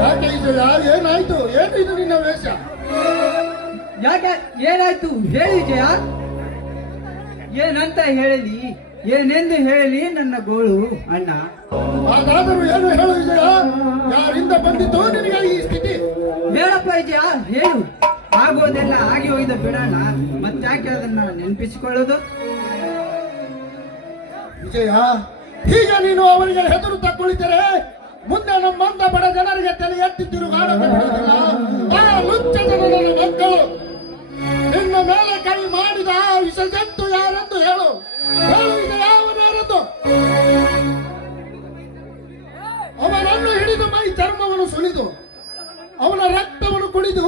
ಯಾಕೆ ವಿಜಯ, ಏನಾಯ್ತು? ಏನಿದು ನಿನ್ನ ವೇಷ? ಯಾಕೆ ಏನಾಯ್ತು ಹೇಳಿ ವಿಜಯ. ಏನಂತ ಹೇಳಲಿ, ಏನೆಂದು ಹೇಳಲಿ ನನ್ನ ಗೋಳು ಅಣ್ಣ. ಹಾಗಾದರೂ ಏನು ಹೇಳು ವಿಜಯ, ಯಾರಿಂದ ಬಂದಿತ್ತು ನಿನಗೆ ಈ ಸ್ಥಿತಿ? ಹೇಳಪ್ಪ ವಿಜಯ, ಹೇಳು. ಆಗೋದೆಲ್ಲ ಆಗಿ ಹೋಯ್ದ ಬಿಡೋಣ, ಮತ್ತಾಕೆ ಅದನ್ನ ನೆನಪಿಸಿಕೊಳ್ಳೋದು? ವಿಜಯ, ಈಗ ನೀನು ಅವರಿಗೆ ಹೆದರುತ್ತಾ ಕುಳಿತರೆ ಮುಂದೆ ನಮ್ಮಂತ ಬಡ ಜನರಿಗೆ ತಲೆ ಎತ್ತಿ ತಿರುಗಾಡೋದು ಬಿಡುವುದಿಲ್ಲ. ಆ ಲುಚ್ಚ ಜನರ ಮಕ್ಕಳು ನಿನ್ನ ಮೇಲೆ ಕೈ ಮಾಡಿದ ಆ ವಿಷಜಂತು ಯಾರೆಂದು ಹೇಳು. ಹೇಳು ವಿಜಯ, ಅವನಾರೆಂದು. ಅವನನ್ನು ಹಿಡಿದು ಮೈ ಚರ್ಮವನ್ನು ಸುಳಿದು ಅವನ ರಕ್ತವನ್ನು ಕುಡಿದು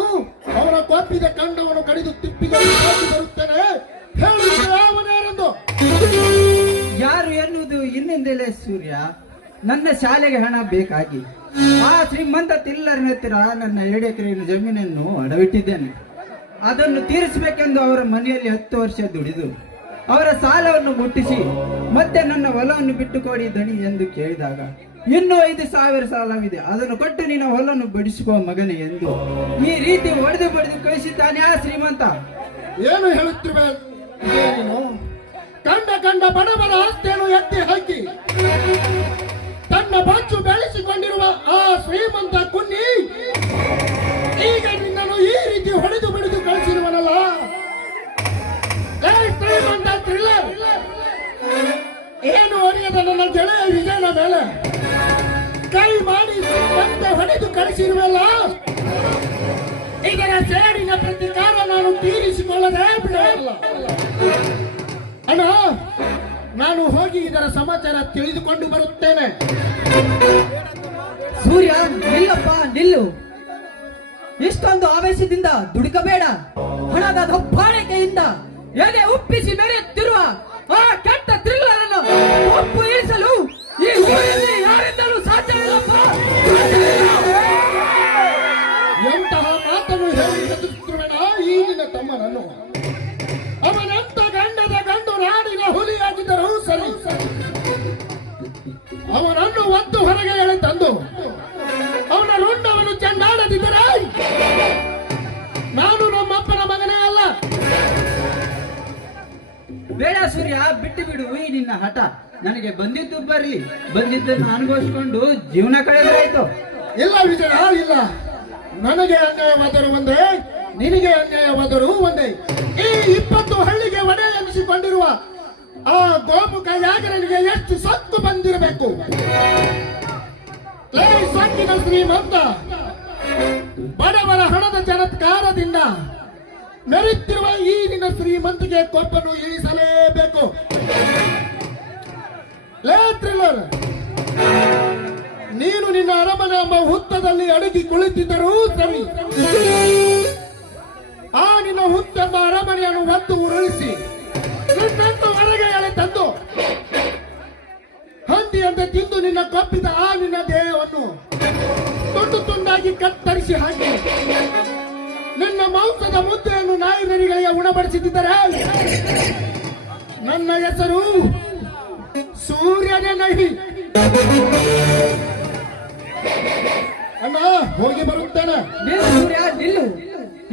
ಅವನ ಕೊಪ್ಪಿದ ಕಂಡವನ್ನು ಕಡಿದು ತಿಪ್ಪಿಗೆ ಹಾಕಿ ಬರುತ್ತೇನೆ. ಹೇಳು ವಿಜಯ, ಅವನಾರೆಂದು. ಯಾರು ಎನ್ನುವುದು ಇನ್ನಿಂದಲೇ ಸೂರ್ಯ. ನನ್ನ ಶಾಲೆಗೆ ಹಣ ಬೇಕಾಗಿ ಆ ಶ್ರೀಮಂತ ತಿಲ್ಲರನ ಹತ್ತಿರ ನನ್ನ 2 ಎಕರೆ ಜಮೀನನ್ನು ಅಡವಿಟ್ಟಿದ್ದೇನೆ. ಅದನ್ನು ತೀರಿಸಬೇಕೆಂದು ಅವರ ಮನೆಯಲ್ಲಿ 10 ವರ್ಷ ದುಡಿದು ಅವರ ಸಾಲವನ್ನು ಮುಟ್ಟಿಸಿ ಮತ್ತೆ ನನ್ನ ಹೊಲವನ್ನು ಬಿಟ್ಟುಕೊಡಿ ದಣಿ ಎಂದು ಕೇಳಿದಾಗ, ಇನ್ನೂ 5,000 ಸಾಲವಿದೆ, ಅದನ್ನು ಕೊಟ್ಟು ನಿನ್ನ ಹೊಲವನ್ನು ಬಡಿಸಿಕೋ ಮಗನೇ ಎಂದು ಈ ರೀತಿ ಹೊಡೆದು ಬಡಿದು ಕಳಿಸಿದ್ದಾನೆ ಆ ಶ್ರೀಮಂತ. ಏನು ಹೇಳುತ್ತಿರುವೆ ನೀನು? ಕಂಡ ಬಡವರ ಆಸ್ತಿಯನ್ನು ಎತ್ತಿ ಹಾಕಿ ತನ್ನ ಬಚ್ಚು ಬೆಳೆಸಿಕೊಂಡಿರುವ ಆ ಶ್ರೀಮಂತ ಕುನ್ನಿ ಈಗ ನಿನ್ನನ್ನು ಈ ರೀತಿ ಹೊಡೆದು ಬಿಡಿದು ಕಳಿಸಿರುವನಲ್ಲ. ಶ್ರೀಮಂತ ಥ್ರಿಲ್ಲರ್, ಏನು ಅರಿಯದ ನನ್ನ ಗೆಳೆಯ ವಿಜಯನ ಮೇಲೆ ಕೈ ಮಾಡಿ ಮತ್ತೆ ಹೊಡೆದು ಕಳಿಸಿರುವಲ್ಲ. ಇದರ ಸೇಡಿನ ಪ್ರತಿಕಾರ ನಾನು ತೀರಿಸಿಕೊಳ್ಳದೆ ಬಿಡಲ್ಲ. ಅಣ್ಣ, ನಾನು ಹೋಗಿ ಇದರ ಸಮಾಚಾರ ತಿಳಿದುಕೊಂಡು ಬರುತ್ತೇನೆ. ಸೂರ್ಯ, ನಿಲ್ಲಪ್ಪ, ನಿಲ್ಲು. ಇಷ್ಟೊಂದು ಆವೇಶದಿಂದ ದುಡುಕಬೇಡ. ಹಣದ ದಬ್ಬಾಳಿಕೆಯಿಂದ ಎದೆ ಉಪ್ಪಿಸಿ ಮೆರೆಯುತ್ತಿರುವ ಆ ಕೆಟ್ಟ ಥ್ರಿಲ್ಲರನ್ನು ಒಪ್ಪು ಇರಿಸಲು ಈ ಊರಿನಲ್ಲಿ ಯಾರಿಂದಲೂ ಸಾಧ್ಯವಿಲ್ಲಪ್ಪ. ಎಂತಹ ಮಾತನ್ನು ಹೇಳಿ ಎದುರಿಸುತ್ತಿರುವೆನ ಈ ನಿನ್ನ ತಮ್ಮನನ್ನು? ಅವನಂತ ಗಂಡದ ಗಂಡು ನಾಡಿನ ಹುಲಿಯಾಗಿದ್ದರೂ ಸರಿ, ಅವನನ್ನು ಒತ್ತು ಹೊರಗೆ ಎಳೆ ತಂದು ಅವನ ರುಂಡವನ್ನು ಚೆಂಡಾಡದಿದ್ದರೆ ನಾನು ನಮ್ಮಪ್ಪನ ಮಗನೇ ಅಲ್ಲ. ಬೇಡ ಸೂರ್ಯ, ಬಿಟ್ಟು ಬಿಡು ಈ ನಿನ್ನ ಹಠ. ನನಗೆ ಬಂದಿದ್ದು ಬರಲಿ, ಬಂದಿದ್ದನ್ನು ಅನುಭವಿಸಿಕೊಂಡು ಜೀವನ ಕಳೆದಾಯ್ತು. ಇಲ್ಲ ವಿಜಯ, ಇಲ್ಲ. ನನಗೆ ಅನ್ಯಾಯವಾದರೂ ಒಂದೇ, ನಿನಗೆ ಅನ್ಯಾಯವಾದರೂ ಒಂದೇ. ಈ 20 ಹಳ್ಳಿಗೆ ಒಡೆ ಎನಿಸಿಕೊಂಡಿರುವ ಆ ಗೋಮುಖ ಯಾಗರನಿಗೆ ಎಷ್ಟು ಸತ್ತು ಬಂದಿರಬೇಕು? ಸೊಕ್ಕಿನ ಶ್ರೀಮಂತ ಬಡವರ ಹಣದ ಚಮತ್ಕಾರದಿಂದ ಮೆರೆಯುತ್ತಿರುವ ಈ ನಿನ್ನ ಶ್ರೀಮಂತಿಗೆ ಕೊಪ್ಪನ್ನು ಇಳಿಸಲೇಬೇಕು. ಥ್ರಿಲ್ಲರ್, ನೀನು ನಿನ್ನ ಅರಮನೆ ಎಂಬ ಹುತ್ತದಲ್ಲಿ ಅಡಗಿ ಕುಳಿತಿದ್ದರೂ ಸರಿ, ಆ ನಿನ್ನ ಹುತ್ತೆಂಬ ಅರಮನೆಯನ್ನು ಒತ್ತು ಉರುಳಿಸಿ ನಿನ್ನನ್ನು ಹೊರಗೆ ಎಳೆ ತಂದು ಹಂದಿಯಂತೆ ತಿಂದು ನಿನ್ನ ಕೊಪ್ಪಿದ ಆ ನಿನ್ನ ದೇಹವನ್ನು ತುಂಡು ತುಂಡಾಗಿ ಕತ್ತರಿಸಿ ಹಾಕಿ ನಿನ್ನ ಮಾಂಸದ ಮುದ್ದೆಯನ್ನು ನಾಯಿ ನರಿಗಳಿಗೆ ಉಣಬಡಿಸಿದ್ದರೆ ನನ್ನ ಹೆಸರು ಸೂರ್ಯನೇ ನಹಿ. ಅಣ್ಣ, ಹೋಗಿ ಬರುತ್ತೇನೆ. ನಿಲ್ಲು ಸೂರ್ಯ, ನಿಲ್ಲು.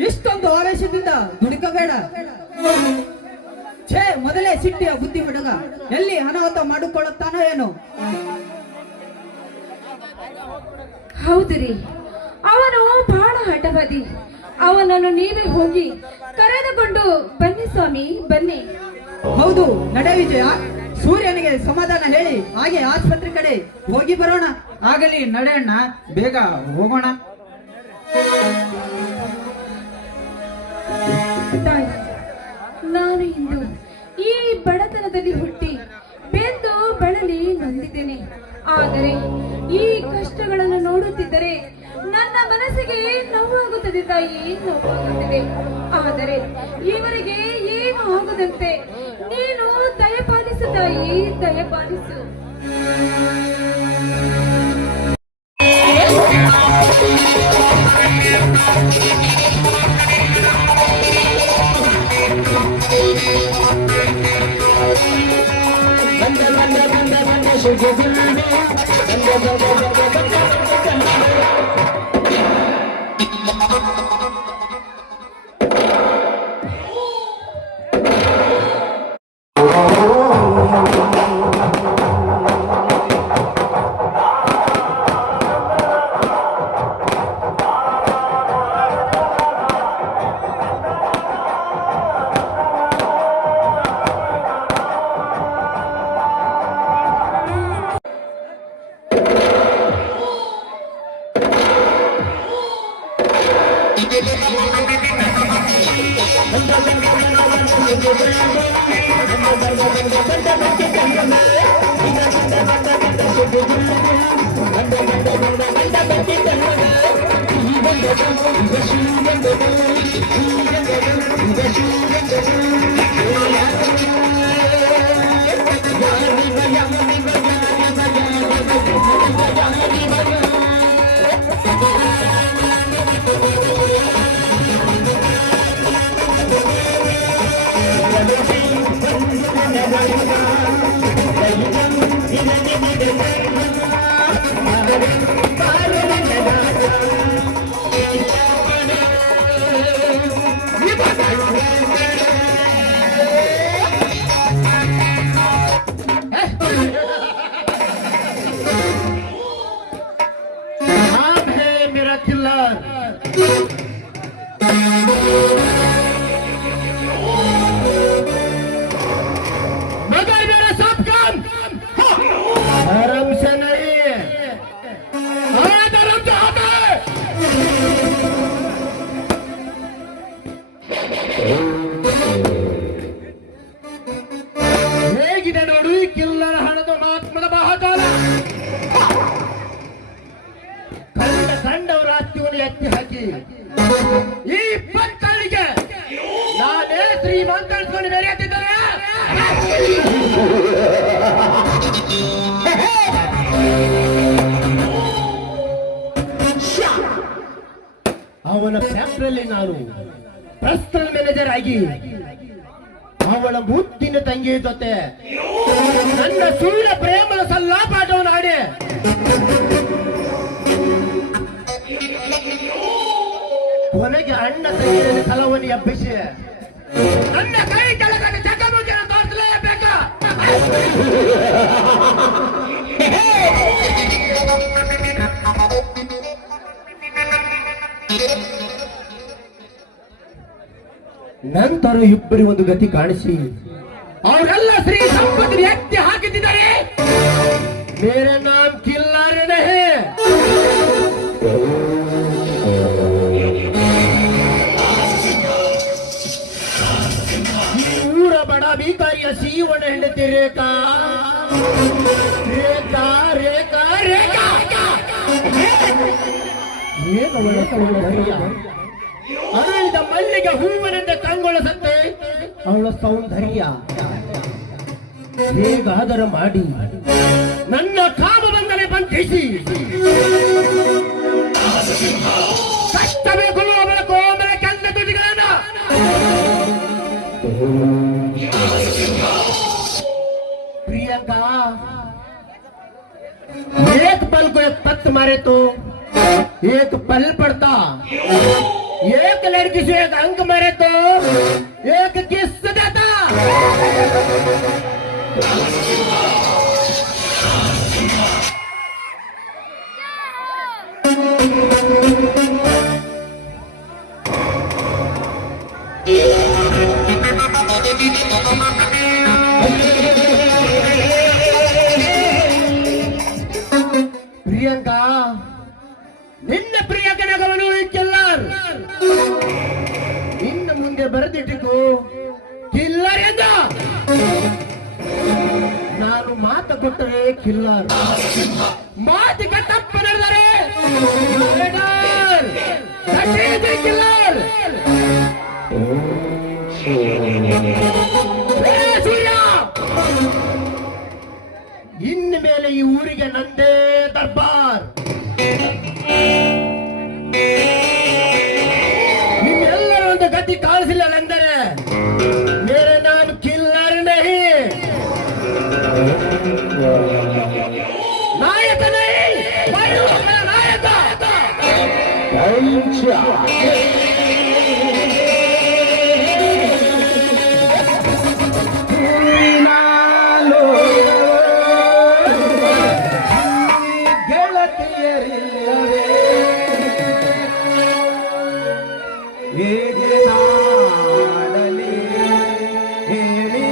ಇಷ್ಟೊಂದು ಆವೇಶದಿಂದ ದುಡುಕಬೇಡ. ಛೇ, ಮೊದಲೇ ಸಿಟ್ಟಿಯ ಬುದ್ಧಿ ಹುಡುಗ ಎಲ್ಲಿ ಅನಾಹುತ ಮಾಡಿಕೊಳ್ಳುತ್ತಾನೋ ಏನೋ. ಹೌದು ರೀ, ಅವನು ಬಹಳ ಹಠವಾದಿ. ಅವನನ್ನು ನೀವೇ ಹೋಗಿ ಕರೆದುಕೊಂಡು ಬನ್ನಿ ಸ್ವಾಮಿ, ಬನ್ನಿ. ಹೌದು, ನಡೆ ವಿಜಯ. ಸೂರ್ಯನಿಗೆ ಸಮಾಧಾನ ಹೇಳಿ ಹಾಗೆ ಆಸ್ಪತ್ರೆ ಕಡೆ ಹೋಗಿ ಬರೋಣ. ಆಗಲಿ ನಡೆಯಣ್ಣ, ಬೇಗ ಹೋಗೋಣ. ತಾಯಿ, ನಾನು ಇಂದು ಈ ಬಡತನದಲ್ಲಿ ಹುಟ್ಟಿ ಬೆಂದು ಬಳಲಿ ನೊಂದಿದ್ದೇನೆ. ಆದರೆ ಈ ಕಷ್ಟಗಳನ್ನು ನೋಡುತ್ತಿದ್ದರೆ ನನ್ನ ಮನಸ್ಸಿಗೆ ನೋವಾಗುತ್ತದೆ ತಾಯಿ, ನೋವಾಗುತ್ತದೆ. ಆದರೆ ಇವರಿಗೆ ಏನು ಆಗದಂತೆ ನೀನು ದಯಪಾಲಿಸು ತಾಯಿ, ದಯಪಾಲಿಸು. ಹೇಗಿದೆ ನೋಡು ಈ ಕಿಲ್ಲರ ಹಣದ ಮಹಾತ್ಮದ ಬಾಹಕಾಲ. ಕಂಡವರ ಹತ್ತಿವನ್ನು ಎತ್ತಿ ಹಾಕಿ ಈ ಪಂಚಳಿಗೆ ನಾನೇ ಶ್ರೀಮಂತ ಅನ್ಸ್ಕೊಂಡು ಬೇರೆ ಎತ್ತಿದ್ದಾರೆ. ಅವನ ಫ್ಯಾಕ್ಟರಿಯಲ್ಲಿ ನಾನು ಪರ್ಸನಲ್ ಮ್ಯಾನೇಜರ್ ಆಗಿ ಅವಳ ಮುತ್ತಿನ ತಂಗಿ ಜೊತೆ ನನ್ನ ಸುಳ್ಳ ಪ್ರೇಮದ ಸಲ್ಲಾಪಾಠವನ್ನು ಆಡಿ ಕೊನೆಗೆ ಅಣ್ಣ ತಂಗಿಯ ಕಲವನ್ನು ಎಬ್ಬಿಸಿ ನನ್ನ ಕೈ ಕೆಳಗಡೆ ಚಕಮಕಿಯನ್ನು ತೋರಿಸಲೇಬೇಕಾ? ನಂತರ ಇಬ್ಬರಿ ಒಂದು ಗತಿ ಕಾಣಿಸಿ ಅವರೆಲ್ಲ ಶ್ರೀ ಸಂಪತ್ತಿನ ಎತ್ತಿ ಹಾಕಿದ್ದಾರೆ. ಮೇರೆ ನಾಮ್ ಕಿಲ್ಲಾರೆ ನಹಿ. ಈ ಊರ ಬಡ ಬೀಕಾರಿಯ ಸೀವನ ಹೆಂಡತಿ ರೇಖಾ ರೇಖಾ ರೇಖಾ ರೇಖಾ ಏನವಳ ಸೌಂದರ್ಯ, ಅರಳಿದ ಮಲ್ಲಿಗೆ ಹೂವಿನಿಂದ ಕಂಗೊಳಿಸುತ್ತೆ ಅವಳ ಸೌಂದರ್ಯ. ಹೇಗಾದರೂ ಮಾಡಿ ನನ್ನ ಕಾಮಬಂಧನೆ ಬಂಧಿಸಿ ಕಷ್ಟವೇ ಕೊಲ್ಲುವವಳ ಕೋಮಲ ಕೆಂದ ತುಟಿಗಳನ್ನ प्रियंका एक पल को एक पत्त मारे तो एक पल पड़ता, एक लड़की से एक अंक मारे तो एक किस देता. ಪ್ರಿಯಾಂಕಾ, ನಿನ್ನ ಪ್ರಿಯಕನಗವನು ಕಿಲ್ಲರ್. ಇನ್ನು ಮುಂದೆ ಬರೆದಿಟ್ಟಿತು ಕಿಲ್ಲರ್ ಎಂದ. ನಾನು ಮಾತು ಕೊಟ್ಟರೆ ಕಿಲ್ಲರ್, ಮಾತಿಗೆ ತಪ್ಪು ನಡೆದರೆ ಕಿಲ್ಲರ್. ಸೂರ್ಯ, ಇನ್ನು ಮೇಲೆ ಈ ಊರಿಗೆ ನಂದೇ ದರ್ಬಾರ್. ನಿಮ್ಮೆಲ್ಲರ ಒಂದು ಗತಿ ಕಾಣಿಸಿಲ್ಲವೆಂದರೆ ಮೇರೆ ನಾನು ಕಿಲ್ಲರ್ ನಹಿ, ನಾಯಕ ನಹಿ, ನಾಯಕ. ಗೆಳತಿಯರಿಲ್ಲವೇ ಹೇಗೆ ನಾಡಲಿ ಹೇಳಿ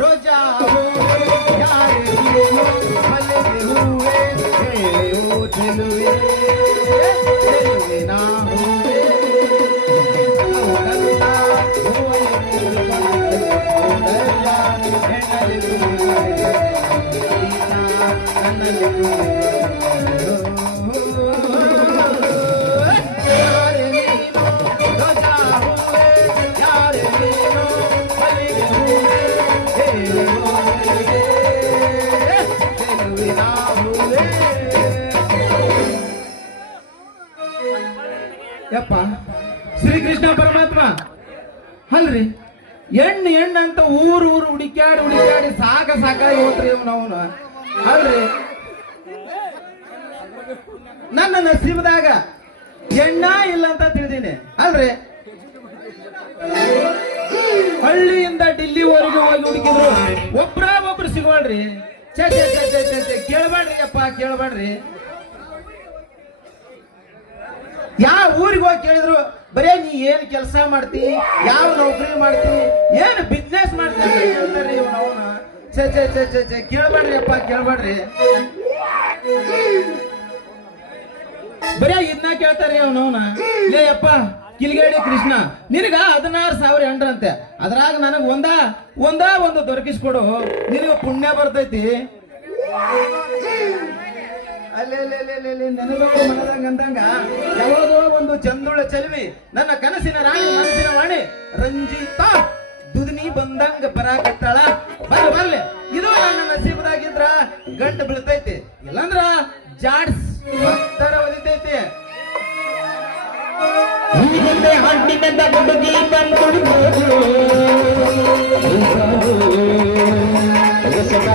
ರೋಜಾ ಯಾರಿಗೂ ಮಲ್ಲಿಗೆ ಹೂವೆ ಹೇಳು ಚೆಲುವೆ ಚೆಲುವಿನ ಹೂವೆ ಯಪ್ಪ ಶ್ರೀಕೃಷ್ಣ ಪರಮಾತ್ಮ ಅಲ್ರಿ, ಹೆಣ್ಣು ಅಂತ ಊರು ಹುಡುಕ್ಯಾಡಿ ಸಾಕಾಗಿ ಹೋತ್ರಿ ಅವನು. ಅಲ್ರಿ, ನನ್ನ ನಸೀಬದಾಗ ಹೆಣ್ಣ ಇಲ್ಲ ಅಂತ ತಿಳಿದೀನಿ. ಅಲ್ರಿ, ಹಳ್ಳಿಯಿಂದ ಡಿಲ್ಲಿವರೆಗೂ ಹೋಗಿ ಹುಡುಕಿದ್ರು ಒಬ್ರು ಸಿಗವಾಳ್ರಿ. ಕೇಳಬೇಡ್ರಿ ಅಪ್ಪ, ಕೇಳಬೇಡ್ರಿ. ಯಾವ ಊರಿಗೆ ಹೋಗಿ ಕೇಳಿದ್ರು ಬರೇ ನೀ ಏನ್ ಕೆಲಸ ಮಾಡ್ತಿ, ಯಾವ ನೌಕರಿ ಮಾಡ್ತಿ, ಏನ್ ಬಿಸ್ನೆಸ್ ಮಾಡ್ತಿ ಅಂತಾರ್ರಿ ಅವನ. ಕೇಳಬೇಡ್ರಿ ಅಪ್ಪ, ಕೇಳಬೇಡ್ರಿ. ಬರೇ ಇದನ್ನ ಕೇಳ್ತಾರ್ರಿ ಅವನವನ. ಲೇ ಅಪ್ಪ ಕಿಲ್ಗೇಡಿ ಕೃಷ್ಣ, ನಿನಗ 16,000 ಹೆಂಡ್ರಂತೆ, ಅದ್ರಾಗ ನನಗ್ ಒಂದು ದೊರಕಿಸ್ಕೊಡು, ನಿನಗ ಪುಣ್ಯ ಬರ್ತೈತಿ. ಅಲ್ಲೇ ನೆನದು ಮನದಂಗ ಅಂದಂಗ ಯಾವುದೋ ಒಂದು ಚಂದುಳ ಚೆಲುವಿ ನನ್ನ ಕನಸಿನ ರಾಣಿ ಮನಸ್ಸಿನ ವಾಣಿ ರಂಜಿತಾ ದುದ್ನಿ ಬಂದಂಗ ಬರಾಕತ್ತಾಳ. ಬರ್ಲಿ, ಇದು ನನ್ನ ನಸೀಬದಾಗಿದ್ರ ಗಂಟು ಬೀಳ್ತೈತಿ, ಇಲ್ಲಂದ್ರ ಜಾಡ್ಸ್ ಭಕ್ತರ ಒಲಿತೈತಿ. ಹಣ್ಣಿನಿಂದ ಹುಡುಗಿ ಬಂದು ವಂಶದ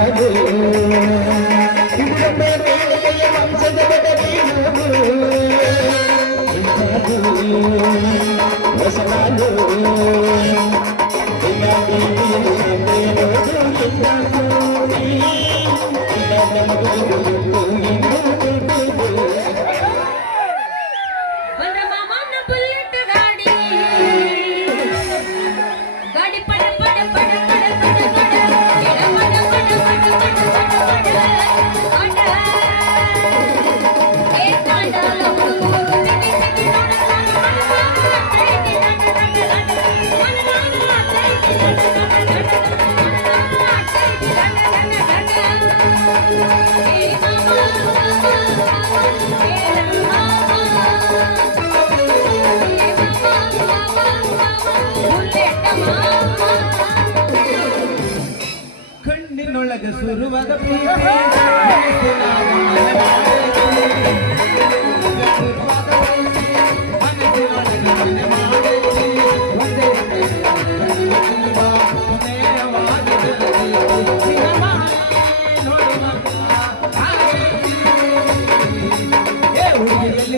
ಕಣ್ಣಿನೊಳಗೆ ಸುರುವಾದ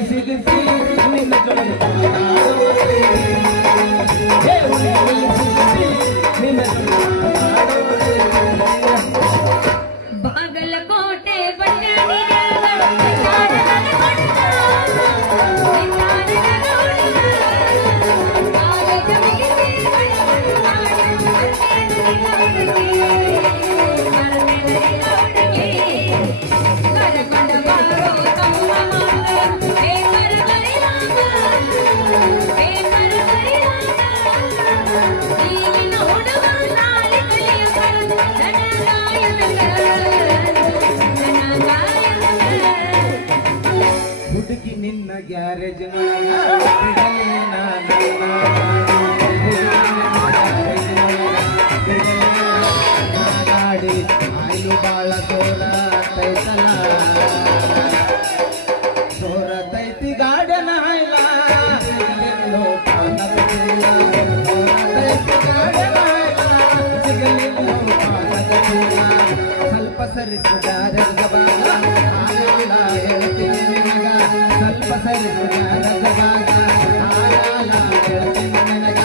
ಸಿಗಿಸಿ ನಿನ್ನ ಜೊತೆ ಬಾಗಲಕೋಟೆ ಬಟ್ಟೆ ನಿನ್ನ ಗ್ಯಾರೇಜ್ ಗಾಡಿ ಆಯ್ಲು ಬಾಳ ಸೋರತೈತಿ ಗಾಡನ ಹಾಯ್ಲ ಸಿಗಲಿಲ್ಲೋ ಪಾನಕತಿಲ್ಲ. ಸೋರತೈತಿ ಗಾಡನ ಹಾಯ್ಲ ಸಿಗಲಿಲ್ಲೋ ಪಾನಕತಿಲ್ಲ. ಸ್ವಲ್ಪ ಸರಿಸುದಾರ ಭಾಗ ಆಗಲ್ಲ ಹೇಳ್ತೀನಿ ನಿನಗ. ಸ್ವಲ್ಪ ಸರಿಸುದಾರ ಭಾಗ ಆಗಲ್ಲ ಹೇಳ್ತೀನಿ ನಿನಗ.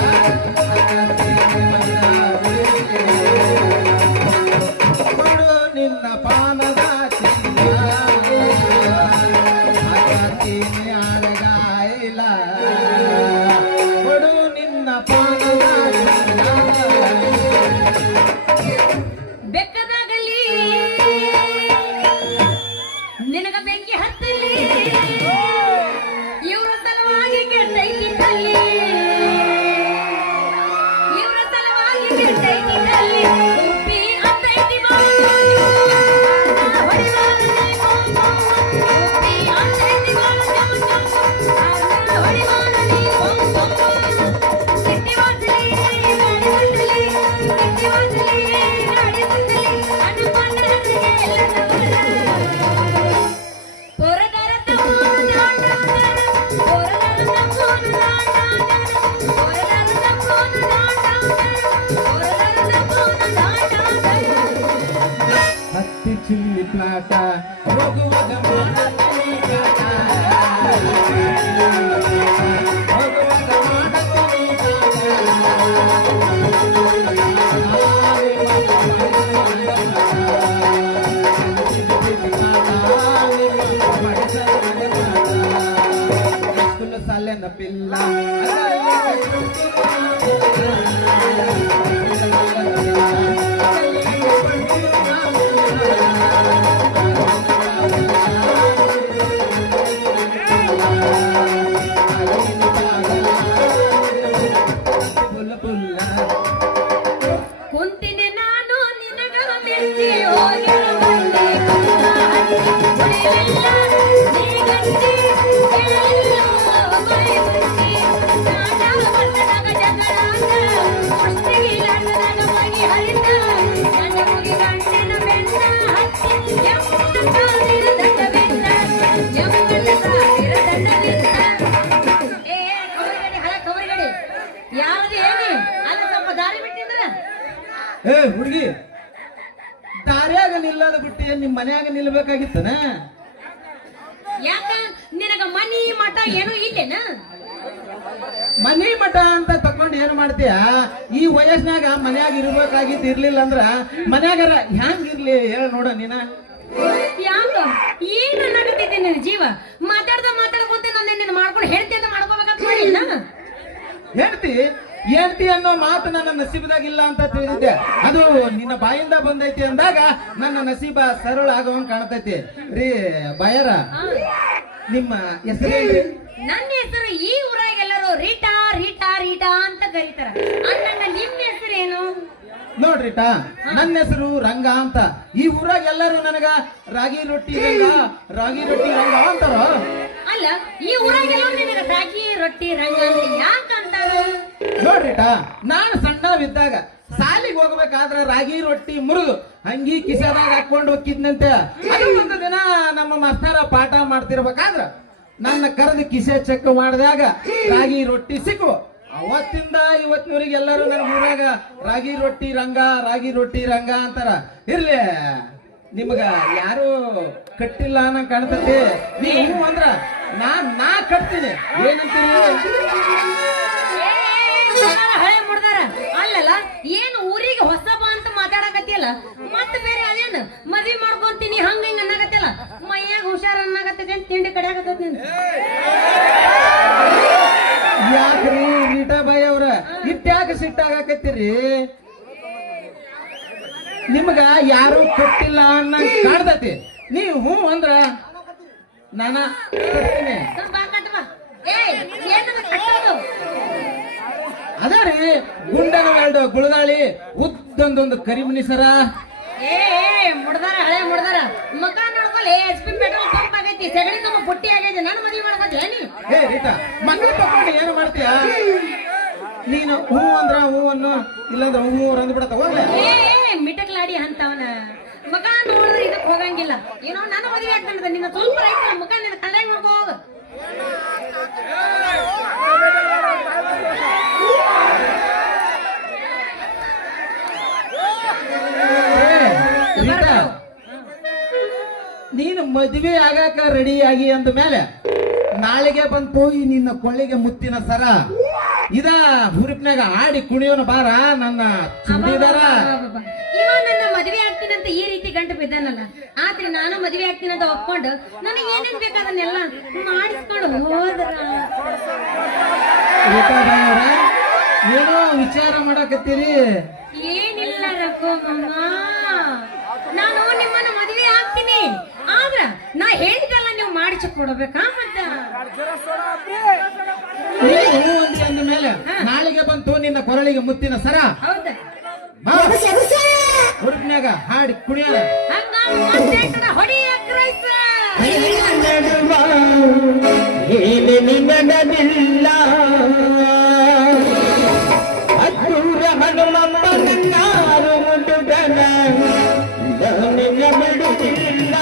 ಕೊಡು ನಿನ್ನ ಪಾನದ ಅಡಗಾಯಿಲ್ಲ. ಕೊಡು ನಿನ್ನ ಪಾನದ ಬೆಕ್ಕದಾಗಲಿ ನಿನಗ ಬೆಂಕಿ ಹತ್ತಲಿ ಇವರ ಸಲುವಾಗಿ ಕೆಟ್ಟೈತಿ ತಲ್ಲಿ. ಇವರ ಸಲುವಾಗಿ ಕೆಟ್ಟೈತಿ ತಲ್ಲಿ. ಉಪ್ಪಿ ಅಂತೈತಿ ಹತ್ತಿ ಚಿಲ್ಲಿ ಪ್ಲಾಟ ಹೋಗುವಾಗ ಮಾಡತ್ತೀನಿ ಕಾಟ. ಹೋಗುವಾಗ ಮಾಡತ್ತೀನಿ ಕಾಟ. ಸಾಲೆನ ಪಿಲ್ಲ ಕುಂತಿನಿ ನಾನು ನಿನಗ ಮೆಚ್ಚಿ ಹೋಗಿರ ಬಂದೆ ಕುಡಿಲಿಲ್ಲ ನೀಗಂತಿ ಕೇಳಿಲ್ಲ ಬೈ ಬಂದಿ ನಾಡ ಬಂದನಾಗ ಜಗಳಾಗ ಮುಷ್ಟಿಗಿಲಾಟದಾಗ ಬಗೆ ಹರಿತ ನನ್ನ ಮುಗಿ ಗಂಟೆನ ಬೆನ್ನ ಹತ್ತಿ ಎಮ್ಮನ ಸಾವಿರ ದಂಡ ಬೆನ್ನ ಎಮ್ಮನ ಸಾವಿರ ದಂಡ ಬೆನ್ನ. ಏ ಕವರ್ಗಡಿ ಹಳ ಕವರ್ಗಡಿ ಯಾವ್ದು ಹೇಳಿ ಅದು ಸ್ವಲ್ಪ ದಾರಿ ಬಿಟ್ಟಿದ್ರ. ಏ ಹುಡುಗಿ, ದಾರ್ಯಾಗ ನಿಲ್ಲದ ಬಿಟ್ಟು ನಿಮ್ ಮನ್ಯಾಗ ನಿಲ್ಬೇಕಾಗಿತ್ತನ? ಯಾಕ ನಿನಗ ಮನಿ ಮಠ ಏನು ಇಲ್ಲೇನ? ಮನಿ ಮಠ ಅಂತ ತಕೊಂಡ್ ಏನ್ ಮಾಡ್ತೀಯ? ಈ ವಯಸ್ಸಿನಾಗ ಮನ್ಯಾಗ ಇರ್ಬೇಕಾಗಿತ್ತು. ಇರ್ಲಿಲ್ಲ ಅಂದ್ರ ಮನ್ಯಾಗರ ಹ್ಯಾಂಗ ಇರ್ಲಿ ಹೇಳ ನೋಡ ನೀನ. ಯಾಕ ಏನ್ ಅನ್ನಕತ್ತಿದ್ದೆ ನಿನ್ನ ಜೀವ? ಮಾತಾಡ್ಕೊಂತ ನಿನ್ನ ಮಾಡ್ಕೊಂಡು ಹೇಳ್ತಿ ಅಂತ ಮಾಡ್ಕೋಬೇಕಂತ ಮಾಡಿಲ್ಲ. ಹೇಳ್ತಿ ಅನ್ನೋ ಮಾತು ನನ್ನ ನಸೀಬದಾಗಿಲ್ಲ ಅಂತ ತಿಳಿದಿದ್ದೆ. ಅದು ನಿನ್ನ ಬಾಯಿಂದ ಬಂದೈತಿ ಅಂದಾಗ ನನ್ನ ನಸೀಬ ಸರಳ ಆಗೋಂಗ್ ಕಾಣ್ತೈತಿ. ರೀ ಬಾಯರ, ನಿಮ್ಮ ಹೆಸರೇನ್ರಿ? ನನ್ನ ಹೆಸರು ಈ ಊರಾಗೆಲ್ಲರೂ ರೀಟಾ ರೀಟಾ ರೀಟಾ ಅಂತ ಕರೀತಾರ. ಅಣ್ಣ ನಿಮ್ಮ ಹೆಸರೇನು? ನೋಡ್ರಿಟ, ನನ್ನ ಹೆಸರು ರಂಗ ಅಂತ. ಈ ಊರಾಗ ಎಲ್ಲರೂ ನನಗ ರಾಗಿ ರೊಟ್ಟಿ ರಂಗ ಅಂತಾರ. ಅಲ್ಲ, ಈ ಊರಾಗೆಲ್ಲ ನಿನಗ ರಾಗಿ ರೊಟ್ಟಿ ರಂಗ ಅಂತ ಯಾಕಂತಾರ? ನೋಡ್ರಿಟ, ನಾನು ಸಣ್ಣವಿದ್ದಾಗ ಸಾಲಿಗೆ ಹೋಗ್ಬೇಕಾದ್ರ ರಾಗಿ ರೊಟ್ಟಿ ಮುರಿದು ಹಂಗಿ ಕಿಸೆದಾಗ ಹಾಕೊಂಡು ಹೋಗಿದ್ನಂತೆ. ಅದು ಒಂದು ದಿನ ನಮ್ಮ ಮಾಸ್ತರ ಪಾಠ ಮಾಡ್ತಿರ್ಬೇಕಾದ್ರ ನನ್ನ ಕರೆದು ಕಿಸೆ ಚೆಕ್ ಮಾಡಿದಾಗ ರಾಗಿ ರೊಟ್ಟಿ ಸಿಕ್ಕು. ಅವತ್ತಿಂದ ಇವತ್ತಿನವರೆಗೆ ಎಲ್ಲರೂ ನನ್ನ ಊರಾಗ ರಾಗಿ ರೊಟ್ಟಿ ರಂಗ ಅಂತಾರ. ಇರ್ಲಿ, ನಿಮಗ ಯಾರು ಕಟ್ಟಿಲ್ಲ ಅನ್ನೋ ಕಾಣ್ತತಿ. ನೀವು ಅಂದ್ರ ನಾ ಕಟ್ತೀನಿ. ಏನಂತೀರಿ? ಹಳೆ ಮುಡ್ದಾರ ಅಲ್ಲಲ್ಲ, ಏನು ಊರಿಗೆ ಹೊಸಬ ಅಂತ ಮಾತಾಡಕತ್ತಿಯಲ್ಲ, ಮತ್ತ ಬೇರೆ ಅದೇನು ಮದ್ವಿ ಮಾಡ್ಕೊಂತೀನಿ ಹಂಗ ಹಿಂಗ ಅನ್ನಕತ್ತಿಯಲ್ಲ, ಮೈಯಾಗ ಹುಷಾರ್ ಅನ್ನಕತ್ತೈತಿ ಅಂತ ತಿಂಡಿ ಕಡೆ ಆಗತ್ತೈತಿ ನಿಂದು. ಯಾಕ್ರಿ ರೀಟಾಬಾಯಿ ಅವ್ರ ಇಟ್ಯಾಕ ಸಿಟ್ಟಾಗಕತ್ತೀರಿ? ನಿಮ್ಗ ಯಾರು ಕಟ್ಟಿಲ್ಲ ಅನ್ನೋ ಕಾಣ್ತತಿ. ನೀವು ಹ್ಞೂ ಅಂದ್ರ ನಾನ ಕಟ್ತೀನಿ. ಅದರಿ ಗುಂಡನ ಎರಡು ಗುಳದಾಳಿ ಉದ್ದೊಂದೊಂದು ಕರಿಮನಿಸರ. ಮುಡ್ದಾರ ಹಳೆ ಮುಡ್ದಾರ ಮಕ ನೋಡ್ಕೊಲಿ. HP ಪೆಟ್ರೋಲ್ ಪಂಪ್ ಆಗೈತಿ, ಸಗಣಿ ತುಂಬ ಪುಟ್ಟಿ ಆಗೈತಿ. ನನ್ನ ಮದ್ವಿ ಮಾಡ್ಕೊತಿ ಮಂಗಳ ತಕೊಂಡು ಏನು ಮಾಡ್ತೀಯ ನೀನು ಹೂ ಅಂದ್ರ ಹೂ ಅನ್ನು ಇಲ್ಲಂದ್ರ ಹೂ ಅಂದ್ಬಿಡತ್ತ ಹೋಗ್ಲೆ ಮಿಟಕ್ಲಾಡಿ ಅಂತವನ ಮಗ ನೋಡಿದ್ರೆ ಇದಕ್ಕೆ ಹೋಗಂಗಿಲ್ಲ ಏನೋ ನನ್ನ ಮದುವೆ ಆಗ್ತಾನದ ನಿನ್ನ ಸ್ವಲ್ಪ ರೈತ ಮುಖ ನಿನ್ನ ಕಣ್ಣಾಗಿ ಮಾಡ್ಕೋ ಹೋಗ ನೀನು ಮದುವೆ ಆಗಾಕ ರೆಡಿ ಆಗಿ ಅಂದ ಮೇಲೆ ನಾಳೆಗೆ ಬಂತು ಈ ನಿನ್ನ ಕೊಳ್ಳಿಗೆ ಮುತ್ತಿನ ಸರ ಇದ ಹುರುಪ್ನಾಗ ಆಡಿ ಕುಣಿಯೋನ ಬಾರ ನನ್ನ ಚುಡಿದಾರ ಇವ ನನ್ನ ಮದುವೆ ಆಗ್ತೀನಿ ಅಂತ ಈ ರೀತಿ ಗಂಟು ಬಿದ್ದಾನಲ್ಲ ಆದ್ರೆ ನಾನು ಮದುವೆ ಆಗ್ತೀನಿ ಅಂತ ಒಪ್ಕೊಂಡು ನನಗೆ ಏನೇನ್ ಬೇಕಾದನ್ನೆಲ್ಲ ಮಾಡಿಸ್ಕೊಂಡು ಹೋದ್ರ ಏನೋ ವಿಚಾರ ಮಾಡಕತ್ತೀರಿ ಏನಿಲ್ಲ ರಘು ಮಾಮ ನಾನು ನಿಮ್ಮನ್ನ ಮದುವೆ ಆಗ್ತೀನಿ ಆದ್ರ ನಾ ಹೇಳಿದಲ್ಲ ನೀವು ಮಾಡಿಸಿ ಕೊಡ್ಬೇಕಾ ಮತ್ತ ಅಂದ ಮೇಲೆ ನಾಳೆಗೆ ಬಂತು ನಿನ್ನ ಕೊರಳಿಗೆ ಮುತ್ತಿನ ಸರ ಹೌದಾ ಹುರುಪ್ನ್ಯಾಗ ಹಾಡಿ ಕುಣಿಯೋಣ ಹಂಗ ಹೊಡಿ ಅಗ್ರೈಸ ನಿನ್ನದಿಲ್ಲ ಹತ್ತೂರ ಹನುಮಪ್ಪನಾರು ಮುಟ್ಟುಗನ ನಿನ್ನ ಬಿಡುತ್ತಿಲ್ಲ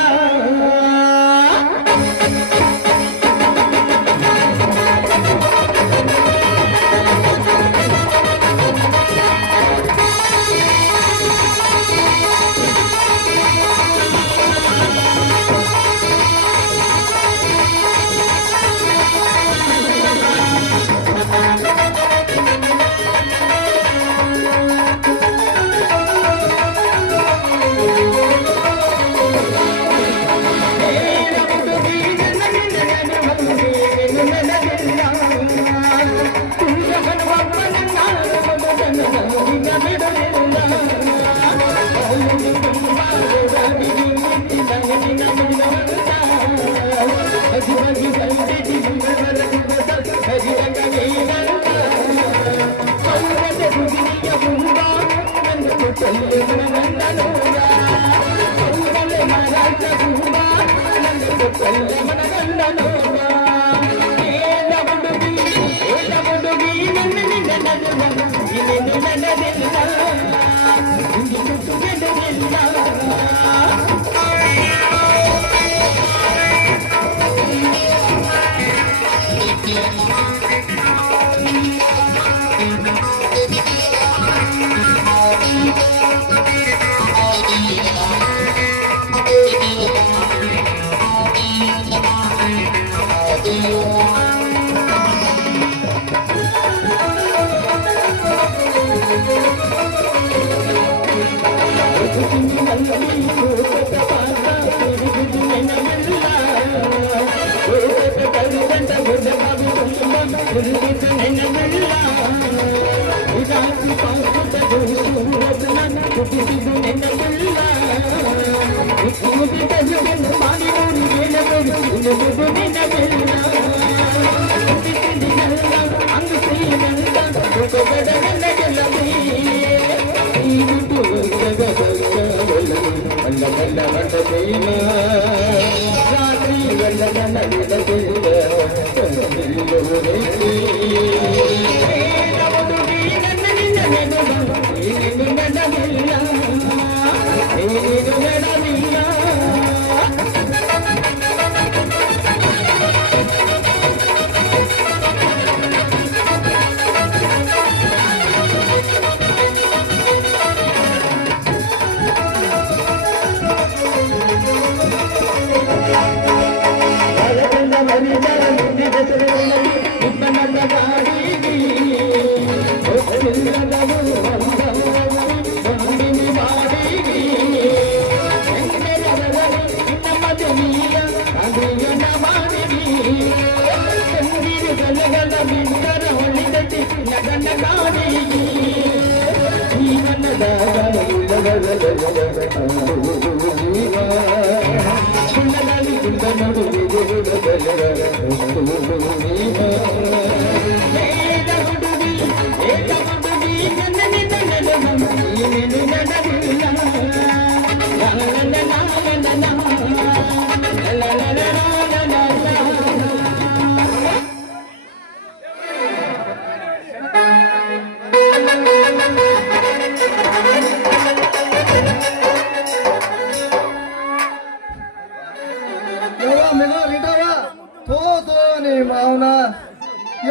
ನೀ ಮಾವನ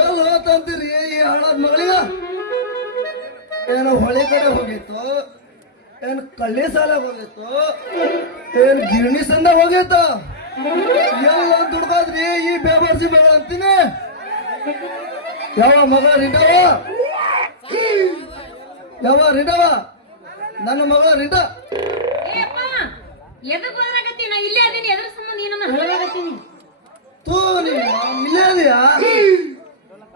ಎಲ್ಲಿ ಹೋತಂತೀರಿ ಈ ಹಳದ ಮಗಳಿಗ? ಏನು ಹೊಳಿ ಕಡೆ ಹೋಗಿತ್ತು, ಏನ್ ಕಳ್ಳಿ ಸಾಲ ಹೋಗಿತ್ತು, ಏನ್ ಗಿರಣಿ ಸಂದ ಹೋಗಿತ್ತು? ಎಲ್ಲ ದುಡ್ಕೋದ್ರಿ ಈ ಬೇಬರ್ಸಿ ಮಗಳ ಅಂತೀನಿ. ಯಾವ ಮಗಳ ರಿಂಡವ? ಯಾವ ರಿಂಡವ? ನನ್ನ ಮಗಳ ರಿಂಡ. ಏಪ್ಪ ಎದಕ್ ಬದಲಾಗತ್ತಿ? ನಾ ಇಲ್ಲೇ ಅದೀನಿ, ಎದ್ರ ಸಂಬಂಧ ಏನನ್ನ ಹೇಳಲಾಗತ್ತೀನಿ? ತೂ ನೀ ಇಲ್ಲೇ ಅದೀಯಾ?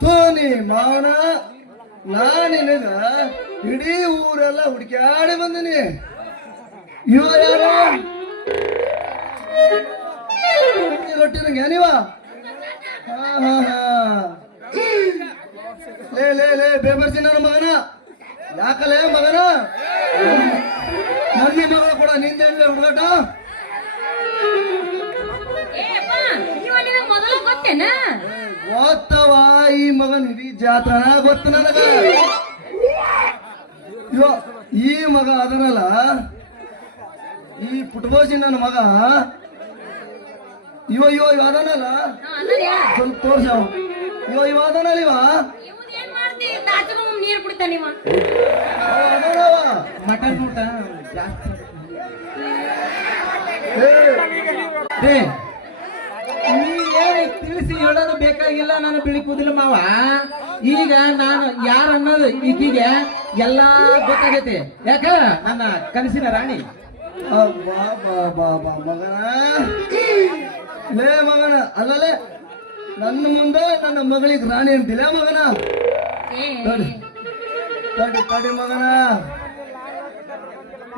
ತೂ ನೀ ಮಾವನ, ನಾ ನಿನಗ ಇಡೀ ಊರೆಲ್ಲ ಹುಡುಕ್ಯಾಡಿ ಬಂದಿನಿ. ಇವ ಯಾರು? ರೊಟ್ಟಿನಂಗೆ ನೀವ? ಲೇ ಲೇ ಲೇ ಬೇಬರ್ಸಿ ನನ್ನ ಮಗನ, ಯಾಕಲೇ ಮಗನ? ನನ್ನ ಮಗಳು ಕೂಡ ನಿಂದೇನ್ಲೇ ಹುಡುಗಾಟ? ಏಪ್ಪ ಇವ ನಿನಗೆ ಮೊದಲು ಗೊತ್ತೇನ? ಗೊತ್ತವ, ಈ ಮಗನ್ ಇಡೀ ಜಾತ್ರನ ಗೊತ್ತು ನನಗ. ಇವ ಈ ಮಗ ಅದನಲ್ಲ, ಈ ಪುಟ್ಬೋಸಿ ನನ್ನ ಮಗ, ಇವ ಇವ ಇವ ಅದನಲ್ಲ, ಸ್ವಲ್ಪ ತೋರ್ಸವ. ಇವ ಅದನಲ್ಲ, ಇವ ಏನ್ ಮಾಡ್ತಿ? ತಾಚರು ನೀರ್ ಕುಡಿತಾನ ಇವ. ಅದನವ ಮಟನ್ ಊಟ ಜಾಸ್ತಿ. ತಿಳಿಸಿ ಹೇಳೋದು ಬೇಕಾಗಿಲ್ಲ. ನಾನು ಬಿಳಿ ಕೂದಿಲ್ಲ ಮಾವ. ಈಗ ನಾನು ಯಾರು ಅನ್ನೋದು ಈಗೀಗೆ ಎಲ್ಲಾ ಗೊತ್ತಾಗೈತಿ. ಯಾಕ ನನ್ನ ಕನಸಿನ ರಾಣಿ. ಬಾ ಬಾ ಬಾ ಬಾ ಮಗನ, ಲೇ ಮಗನ, ಅಲ್ಲಲೇ ನನ್ನ ಮುಂದೆ ನನ್ನ ಮಗಳಿಗೆ ರಾಣಿ ಅಂತಿಲ್ಲ ಮಗನ. ತಡಿ ತಡಿ ತಡಿ ಮಗನ,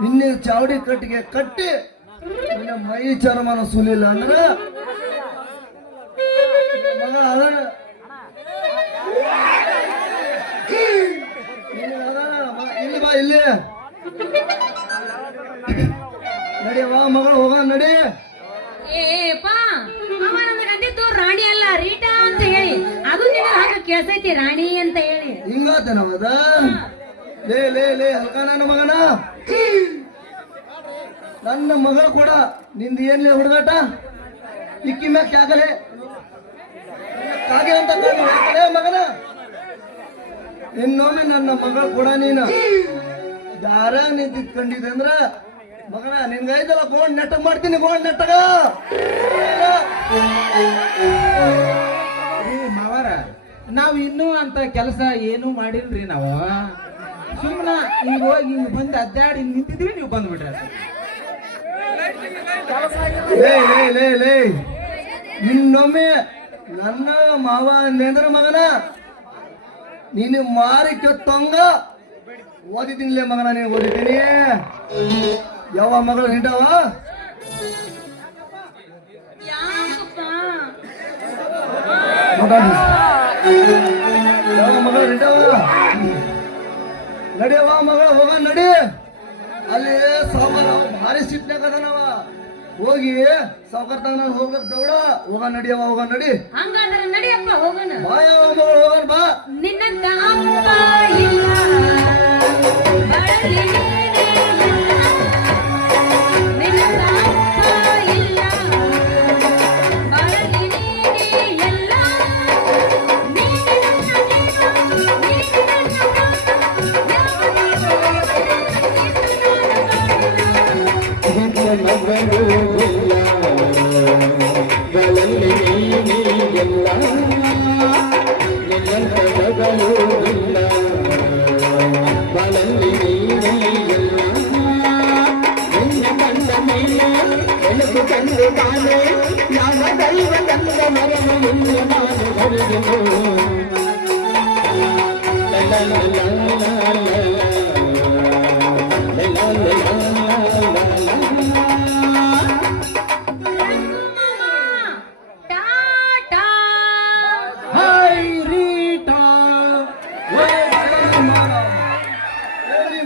ನಿನ್ನೆ ಚಾವಡಿ ಕಟ್ಟಿಗೆ ಕಟ್ಟಿ ನಿನ್ನ ಮೈ ಚರ್ಮನ ಸುಲಿಲ್ಲ ಅಂದ್ರ ಮಗ ಅದನ ಇಲ್ಲಿ ಬಾ, ಇಲ್ಲಿ ನಡಿಯವ್ವ ಮಗಳು, ಹೋಗ ನಡಿ. ಏಪ್ಪ ಅವ ನನಗೆ ಅಂದಿದ್ದು ರಾಣಿ ಅಲ್ಲ, ರೀಟಾ ಅಂತ ಹೇಳಿ. ಅದು ನಿನ್ನ ಹಂಗ ಕೇಳ್ಸೈತಿ ರಾಣಿ ಅಂತ ಹೇಳಿ. ಹಿಂಗಾತನವದ? ಲೇ ಲೇ ಲೇ ಹಲ್ಕ ನನ್ನ ಮಗನ, ನನ್ನ ಮಗಳು ಕೂಡ ನಿಂದ ಏನ್ಲೇ ಹುಡುಗಾಟ? ಇಕ್ಕಿ ಮ್ಯಾಕ್ ಯಾಕಲೆ ಕಾಗೆ ಅಂತ ಯಾಕಲೇ ಮಗನ? ಇನ್ನೊಮ್ಮೆ ನನ್ನ ಮಗಳು ಕೂಡ ನೀನು ದಾರಾಗ ನಿಂತಿದ್ಕೊಂಡಿದ್ದೆ ಅಂದ್ರ ಮಗನ ನಿನ್ಗೈದಲ್ಲ ಗೋಣ್ ನೆಟ್ಟಗ್ ಮಾಡ್ತೀನಿ, ಗೋಣ್ ನೆಟ್ಟಗ. ಮಾವಾರ, ನಾವ್ ಇನ್ನೂ ಅಂತ ಕೆಲಸ ಏನು ಮಾಡಿಲ್ರಿ. ನಾವು ಸುಮ್ಮನ ಈಗ ಹೋಗಿ ಹಿಂಗ್ ಬಂದು ಅಡ್ಡಾಡಿ ನಿಂತಿದ್ವಿ, ನೀವು ಬಂದ್ಬಿಟ್ರಿ. ಲೇ ಲೇ ಲೇ ಲೇ ಇನ್ನೊಮ್ಮೆ ನನ್ನ ಮಾವ ಅಂದ್ರ ಮಗನ ನೀನು ಮಾರಿ ಕೆತ್ತಂಗ ಓದಿದ್ದೀನಿಲೇ ಮಗನ, ನೀನು ಓದಿದ್ದೀನಿ. ಯಾವ ಮಗಳು ಹಿಂಡವ? ಯಾಕಪ್ಪ ಯಾವ ಮಗಳು ಹಿಂಡವ? ನಡಿಯವ ಮಗಳ, ಹೋಗ ನಡಿ. ಅಲ್ಲಿ ಸಾವುಕಾರ ಭಾರಿ ಸಿಟ್ನಾಗ ಅದನವ. ಹೋಗಿ ಸಾವುಕಾರ ತಗ ನಾನು ಹೋಗ್ಬೇಕು ದೌಡ. ಹೋಗ ನಡಿಯವ, ಹೋಗ ನಡಿ. ಹಂಗಾದ್ರೆ ನಡಿಯಪ್ಪ ಹೋಗೋಣ. ಬಾ ಯಾವ ಮಗಳು, ಹೋಗೋಣ ಬಾ. ನಿನ್ನಂತ ಅಪ್ಪ ಇಲ್ಲ, ಬಳಲಿ ನೀನೇ ಇಲ್ಲ. ನಿನ್ನಂತ ಅಪ್ಪ ಇಲ್ಲ, ಬಳಲಿ ನೀನೇ ಎಲ್ಲ. ನೀನೇ ನನ್ನ ಜೀವ, ನೀನೇ ನನ್ನ ಪ್ರಾಣ. ಯಾವ ಟಾಟಾ.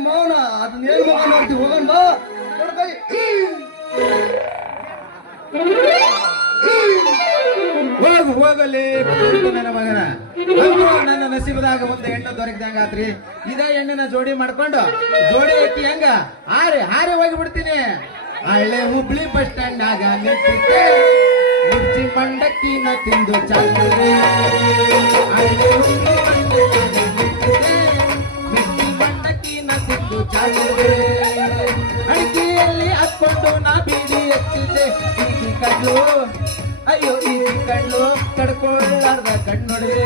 ಮೌನ ಅದನ್ನ ಏನ್ ಮಗ ಮಾಡ್ತೀವಿ, ಹೋಗೋಣ ಬಾ. ಕೈ ಹೋಗು ಹೋಗಲಿ ನನ್ನ ಮಗನ. ನನ್ನ ನಸೀಬದಾಗ ಒಂದು ಹೆಣ್ಣು ದೊರಕಿದಂಗಾತ್ರಿ. ಇದ ಹೆಣ್ಣನ ಜೋಡಿ ಮಾಡ್ಕೊಂಡು ಜೋಡಿ ಹಾಕಿ ಹೆಂಗ ಹಾರಿ ಹಾರಿ ಹೋಗಿ ಬಿಡ್ತೀನಿ. ಹಳ್ಳೆ ಹುಬ್ಳಿ ಬಸ್ ಸ್ಟ್ಯಾಂಡ್ ಆಗ ನಿಂತಿದ್ದೆ ಮೆಚ್ಚಿ ಮಂಡಕ್ಕಿನ ತಿಂದು ಚಾಕುವೆ ಅಳ್ಳಿ ಉಂಡು ಮೆಚ್ಚಿ ಮಂಡಕ್ಕಿನ ತಿಂದು ಚಾಕುವೆ ಅಡಿಕೆಯಲ್ಲಿ ಹತ್ಕೊಂಡು ನಾ ಬೀಡಿ ಎತ್ತಿದ್ದೆ ಈಗಿ ಕಣ್ಣು ಅಯ್ಯೋ ಈಗಿ ಕಣ್ಣು ತಡ್ಕೊಳ್ಳಾರ್ದ ಕಣ್ಣೊಡವೆ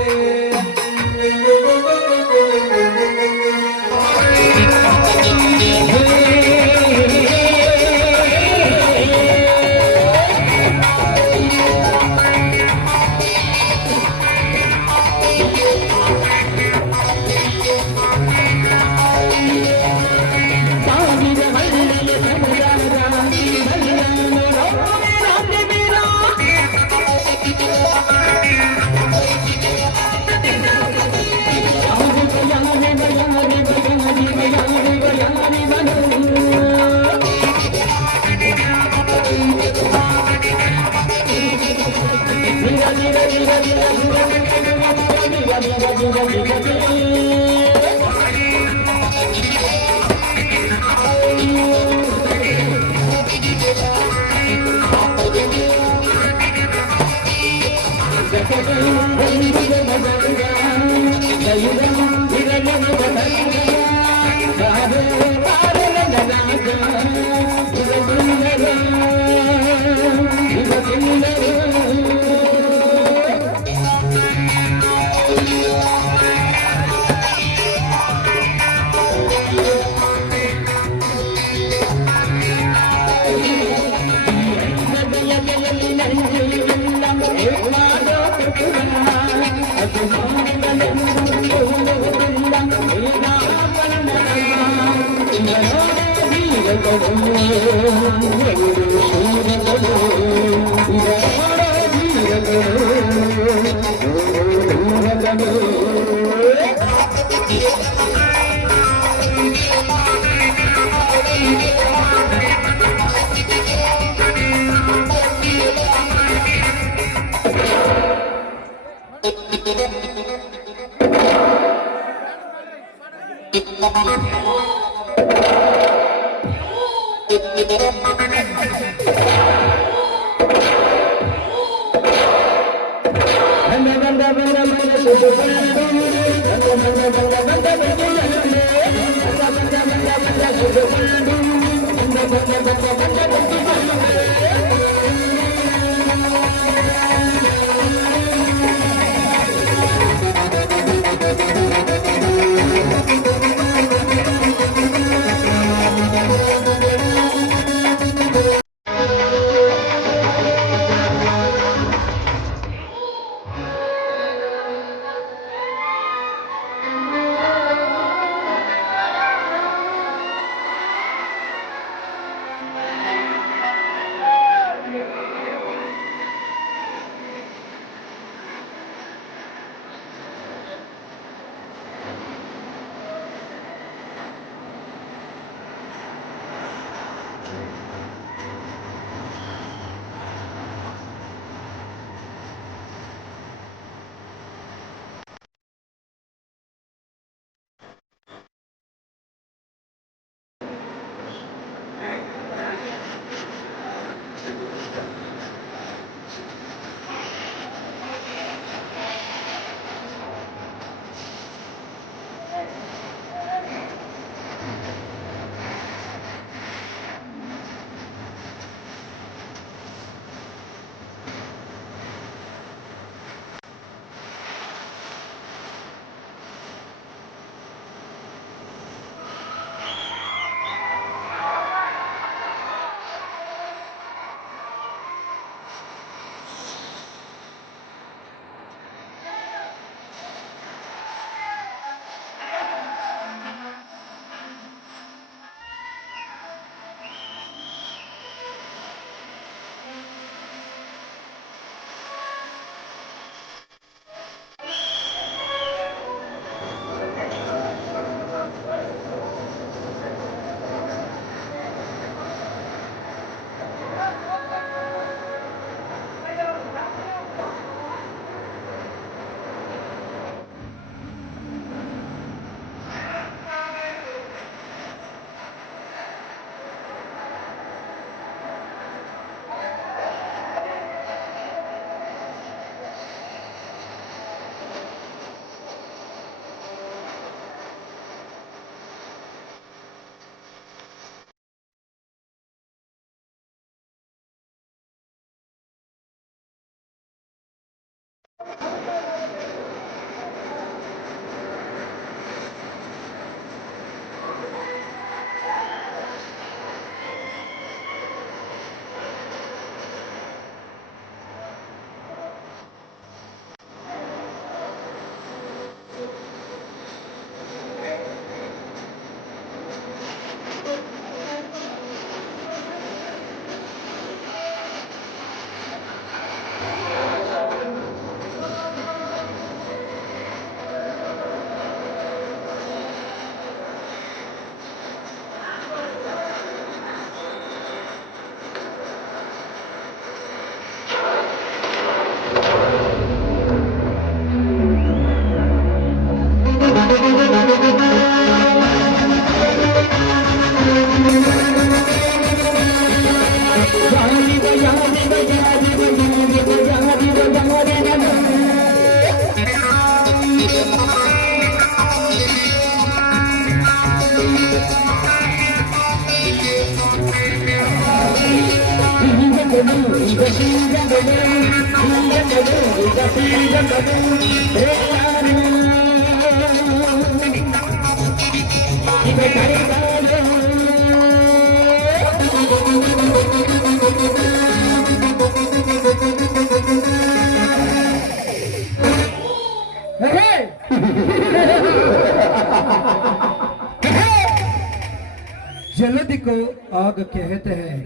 जल्दी को आग कहते हैं,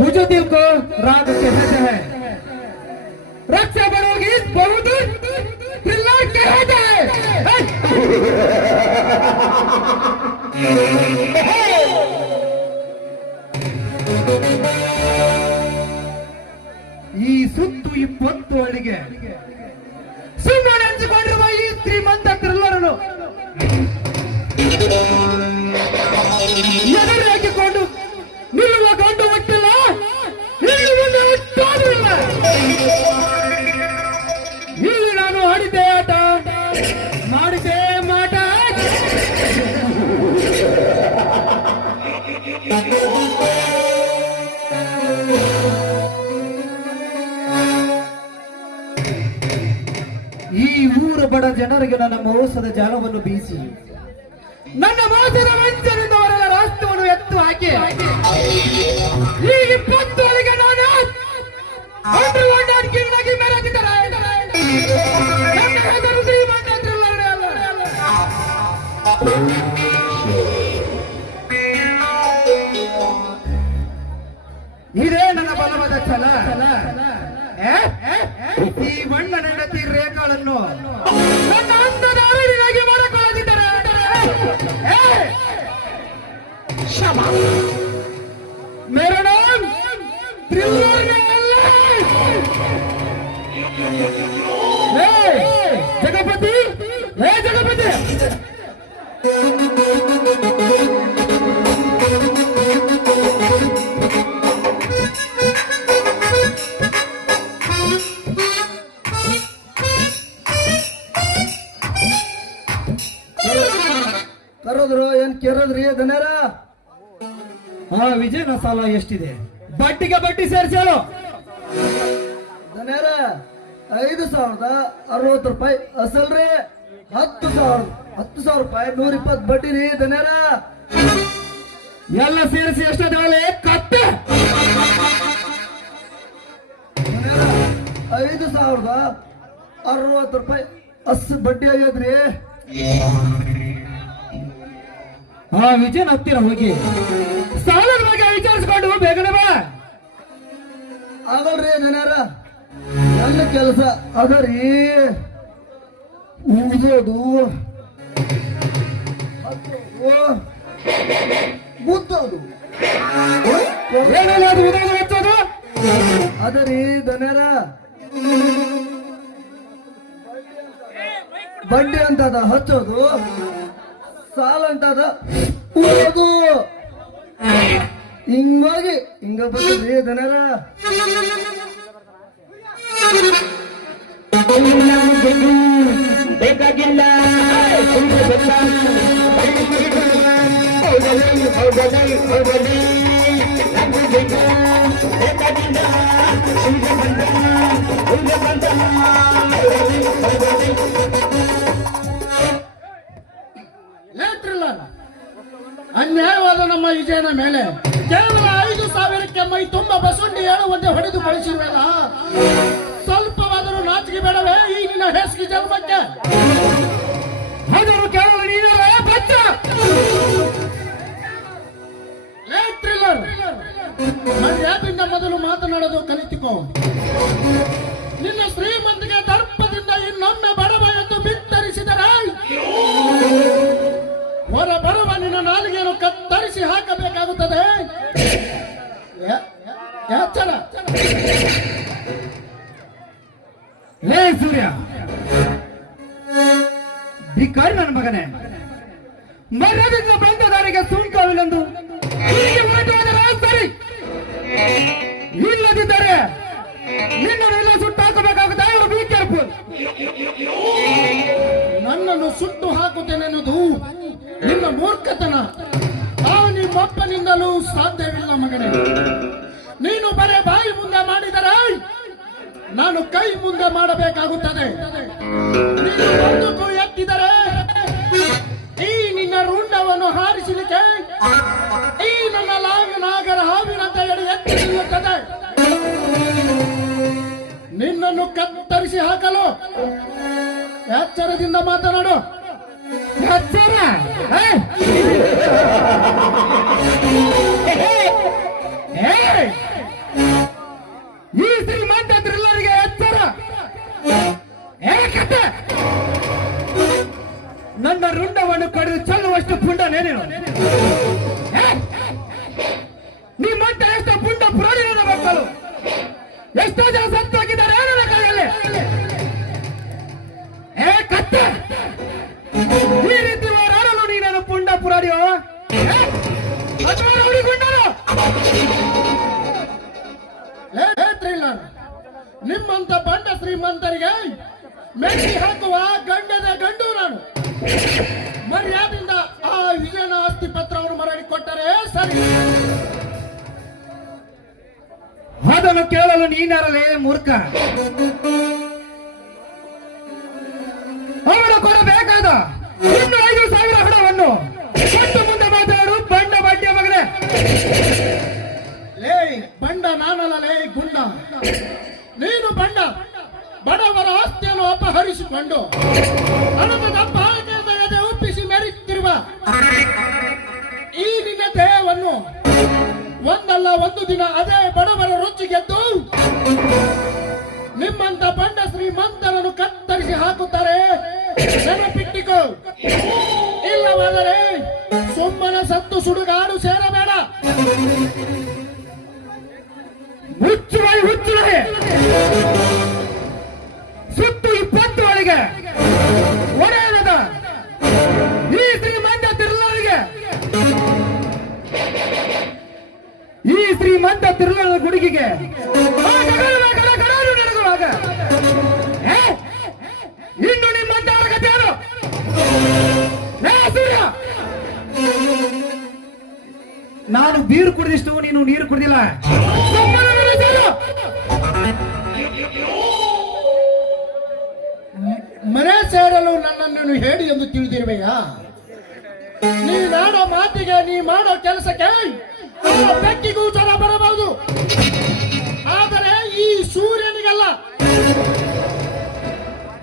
मुझे दिल को राग कहते हैं, रक्षा बनोगी बहुत पिल्ला कहते हैं। ಈ ಸುತ್ತು 20 ಅಡಿಗೆ ಸುಮ್ಮನೆ ಹಂಚಿಕೊಂಡಿರುವ ಈ ಶ್ರೀಮಂತ ಥ್ರಿಲ್ಲರನ್ನು ಎದುರು ಹಾಕಿಕೊಂಡು ನಿಲ್ಲುವ ಗಂಡು ಒಟ್ಟಿಲ್ಲ, ಇಲ್ಲಿ ಮುಂದೆ ಒಟ್ಟಾಡಿಲ್ಲ. ಇಲ್ಲಿ ನಾನು ಆಡಿದ್ದೆ ಆಟ, ಮಾಡಿದ್ದೆ ಮಾಟ. ಈ ಊರ ಬಡ ಜನರಿಗೆ ನನ್ನ ಮೋಸದ ಜಾಲವನ್ನು ಬೀಸಿ, ನನ್ನ ಮೋಸದ ವಂಚನೆಯಿಂದ ಅವರೆಲ್ಲ ರಾಷ್ಟ್ರವನ್ನು ಎತ್ತು ಹಾಕಿ ಈ 20 ಒಳಗೆ ನಾನು ಕಿರಣಾಗಿ ಮೆರೆದಿದ್ದಾರೆ. ನನ್ನ ಹೆಸರು ಶ್ರೀಮಂತ ಥ್ರಿಲ್ಲರ್ ಅಲ್ಲ. ಇದೇ ನನ್ನ ಬಲವಾದ ಛಲ. ಈ ಬಣ್ಣ ಹೆಂಡತಿ ರೇಖಾಳನ್ನು ನನ್ನ ಅಂದದ ಅರಳಿನಾಗಿ ಮಾಡಿಕೊಳ್ಳದಿದ್ದರೆ मेरा नाम थ्रिलर जगपति, जगपति ಕರೋದ್ರು ಏನ್ ಕೇರೋದ್ರಿ ದನರ? ಹಾ, ವಿಜಯನ ಸಾಲ ಎಷ್ಟಿದೆ? ಬಡ್ಡಿಗೆ ಬಡ್ಡಿ ಸೇರಿಸಿ ಹೇಳು. ದನರ 5,060 ರೂಪಾಯಿ ಅಸಲ್ರಿ, 10,000 ರೂಪಾಯಿ 120 ಬಡ್ಡಿ ರೀ ದನರ. ಎಲ್ಲ ಸೇರಿಸಿ ಎಷ್ಟಾದ್ರೆ ಕತ್ತೆ 5,060 ರೂಪಾಯಿ ಅಷ್ಟು ಬಡ್ಡಿ ಆಗ್ಯದ್ರಿ. ಹಾ, ವಿಜಯನ ಹತ್ತಿರ ಹೋಗಿ ಸಾಲದ ಬಗ್ಗೆ ವಿಚಾರಿಸ್ಕೊಂಡು ಬೇಗನೆ ಬಾ. ಆಗಲ್ರಿ ಜನರ, ನನ್ನ ಕೆಲಸ ಅದರಿ ಉಳಿದೋದು ಮುದ್ದೋದು ಏನಲ್ಲ ಅದು ಉದೋದು ಹಚ್ಚೋದು ಅದರಿ ದನರ. ಬಡ್ಡಿ ಅಂತದ ಹಚ್ಚೋದು, ಸಾಲ ಅಂತದ ಉಳೋದು. ಹಿಂಗೋಗಿ ಹಿಂಗ ಬರ್ತದ್ರಿ ದನರ. ಬೇಕಾಗಿಲ್ಲ ಅನ್ಯಾಯವಾದ ನಮ್ಮ ವಿಜಯನ ಮೇಲೆ ಕೇವಲ 5,000ಕ್ಕೆ ಮೈ ತುಂಬ ಬಸುಂಡಿ ಹೇಳುವಂತೆ ಹೊಡೆದು ಕಳಿಸಿರುವಲ್ಲ, ಸ್ವಲ್ಪವಾದರೂ ನಾಚಿಕೆ ಬೇಡವೇ ಈ ನಿನ್ನ ಹೇಸಿಗೆ ಜನ್ಮಕ್ಕೆ? ಆದರೂ ಕೇವಲ ನೀವೇ ಬಚ್ಚ ಥ್ರಿಲ್ಲರ್. ಮರ್ಯಾದೆಯಿಂದ ಮೊದಲು ಮಾತನಾಡೋದು ಕಲಿತುಕೋ. ನಿನ್ನ ಶ್ರೀಮಂತಿಗೆ ದರ್ಪದಿಂದ ಇನ್ನೊಮ್ಮೆ ಬಡವ ಎಂದು ಬಿತ್ತರಿಸಿದರೆ ಹೊರ ಬರುವ ನಿನ್ನ ನಾಲಿಗೆಯನ್ನು ಕತ್ತರಿಸಿ ಹಾಕಬೇಕಾಗುತ್ತದೆ. ಎಚ್ಚರ. ಲೇ ಸೂರ್ಯ, ಭಿಕಾರಿ ನನ್ನ ಮಗನೇ, ಮರ್ಯಾದೆಯಿಂದ ಬಂದ ದಾರಿಗೆ ಸುಂಕವಿಲ್ಲಂದು ಹೀಗೆ ಹೊರಟು ಹೋದರೆ ಸರಿ, ಇಲ್ಲದಿದ್ದರೆ ನಿನ್ನನ್ನೆಲ್ಲ ಸುಟ್ಟಾಕಬೇಕಾಗುತ್ತೆ. Be careful. ನನ್ನನ್ನು ಸುಟ್ಟು ಹಾಕುತ್ತೇನೆನ್ನುವುದು ನಿನ್ನ ಮೂರ್ಖತನ. ಆ ನಿಮ್ಮಪ್ಪನಿಂದಲೂ ಸಾಧ್ಯವಿಲ್ಲ ಮಗನೇ. ನೀನು ಬರೇ ಬಾಯಿ ಮುಂದೆ ಮಾಡಿದರೆ ನಾನು ಕೈ ಮುಂದೆ ಮಾಡಬೇಕಾಗುತ್ತದೆ. ನೀನು ಬಂದೂಕು ಎತ್ತಿದರೆ ಈ ನಿನ್ನ ರುಂಡವನ್ನು ಹಾರಿಸಲಿಕ್ಕೆ ಈ ನನ್ನ ನಾಗರ ಹಾವಿನಂತೆ ಎತ್ತಿ ನಿಲ್ಲುತ್ತದೆ. ನಿನ್ನನ್ನು ಕತ್ತರಿಸಿ ಹಾಕಲು ಎಚ್ಚರದಿಂದ ಮಾತನಾಡು. ಎಚ್ಚರ ಈ ಶ್ರೀಮಂತ ಥ್ರಿಲ್ಲರ್ಗೆ ಎಚ್ಚರ. ನನ್ನ ರುಂಡವನ್ನು ಕಡಿದು ಚೆಲ್ಲುವಷ್ಟು ಪುಂಡನೇ ನೀನು. ನಿಮ್ಮಂತ ಎಷ್ಟು ಪುಂಡ ಪುರಾಣಿ ನನ್ನ ಮಕ್ಕಳು ಎಷ್ಟೋ ಜನ ಸತ್ತು ಹೋಗಿದ್ದಾರೆ ನನ್ನ ಕೈಯಲ್ಲಿ. ಕತ್ತೆ ಈ ರೀತಿ ಹೋರಾಡಲು ನೀನು ಪುಂಡ ಪುರಾಡಿಯೋ ಅಥವಾ ಹುಡುಗುಂಡರು? ಥ್ರಿಲ್ಲರ್, ನಿಮ್ಮಂತ ಬಂಡ ಶ್ರೀಮಂತರಿಗೆ ಮೆಚ್ಚಿ ಹಾಕುವ ಗಂಡದ ಗಂಡು ನಾನು. ಮರ್ಯಾದೆಯಿಂದ ಆ ವಿಜಯನ ಆಸ್ತಿ ಪತ್ರವನ್ನು ಮರಳಿ ಕೊಟ್ಟರೆ ಸರಿ. ಅದನ್ನು ಕೇಳಲು ನೀನಾರಲೇ ಮೂರ್ಖ? ಅವನು ಕೊಡಬೇಕಾದ ಇನ್ನು 5,000 ಹಣವನ್ನು ಕೊಟ್ಟು ಮುಂದೆ ಮಾತನಾಡು ಬಂಡ ಬಡ್ಡಿಯ ಮಗನೇ. ಲೇ ಬಂಡ ನಾನಲ್ಲ, ಲೇ ಗುಂಡ ನೀನು. ಬಂಡ ಬಡವರ ಆಸ್ತಿಯನ್ನು ಅಪಹರಿಸಿಕೊಂಡು ಹಣದ ದಬ್ಬಾಳಿಕೆಯಿಂದ ಒಪ್ಪಿಸಿ ಮೆರೆಯುತ್ತಿರುವ ಈ ನಿನ್ನ ದೇಹವನ್ನು ಒಂದಲ್ಲ ಒಂದು ದಿನ ಅದೇ ಬಡವರ ರುಚಿಗೆದ್ದು ನಿಮ್ಮಂತ ಬಂಡ ಶ್ರೀಮಂತರನ್ನು ಕತ್ತರಿಸಿ ಹಾಕುತ್ತಾರೆ. ನೆನಪಿಟ್ಟಿಕೋ, ಇಲ್ಲವಾದರೆ ಸುಮ್ಮನೆ ಸತ್ತು ಸುಡುಗಾಡು ಸೇರಬೇಡ. ಹುಚ್ಚುಳೆ ಸುತ್ತು 20 ಒಳಗೆ ಒಡೆಯದ ಈ ಶ್ರೀಮಂತ ತಿರುಳರಿಗೆ, ಈ ಶ್ರೀಮಂತ ತಿರುಳರ ಗುಡುಗಿಗೆ ನಡೆಗುವಾಗ ಇನ್ನು ನಿಮ್ಮಂತವರ ಕಥೆಯನ್ನು ನಾನು ಬೀರು ಕುಡಿದಿಷ್ಟು ನೀನು ನೀರು ಕುಡಿದಿಲ್ಲ. ಮನೆ ಸೇರಲು ನನ್ನನ್ನು ಹೇಳಿ ಎಂದು ತಿಳಿದಿರುವೆಯಾ? ನೀನಾಡೋ ಮಾತಿಗೆ, ನೀ ಮಾಡೋ ಕೆಲಸಕ್ಕೆ ಬೆಕ್ಕಿಗೂ ಜನ ಬರಬಹುದು, ಆದರೆ ಈ ಸೂರ್ಯನಿಗಲ್ಲ.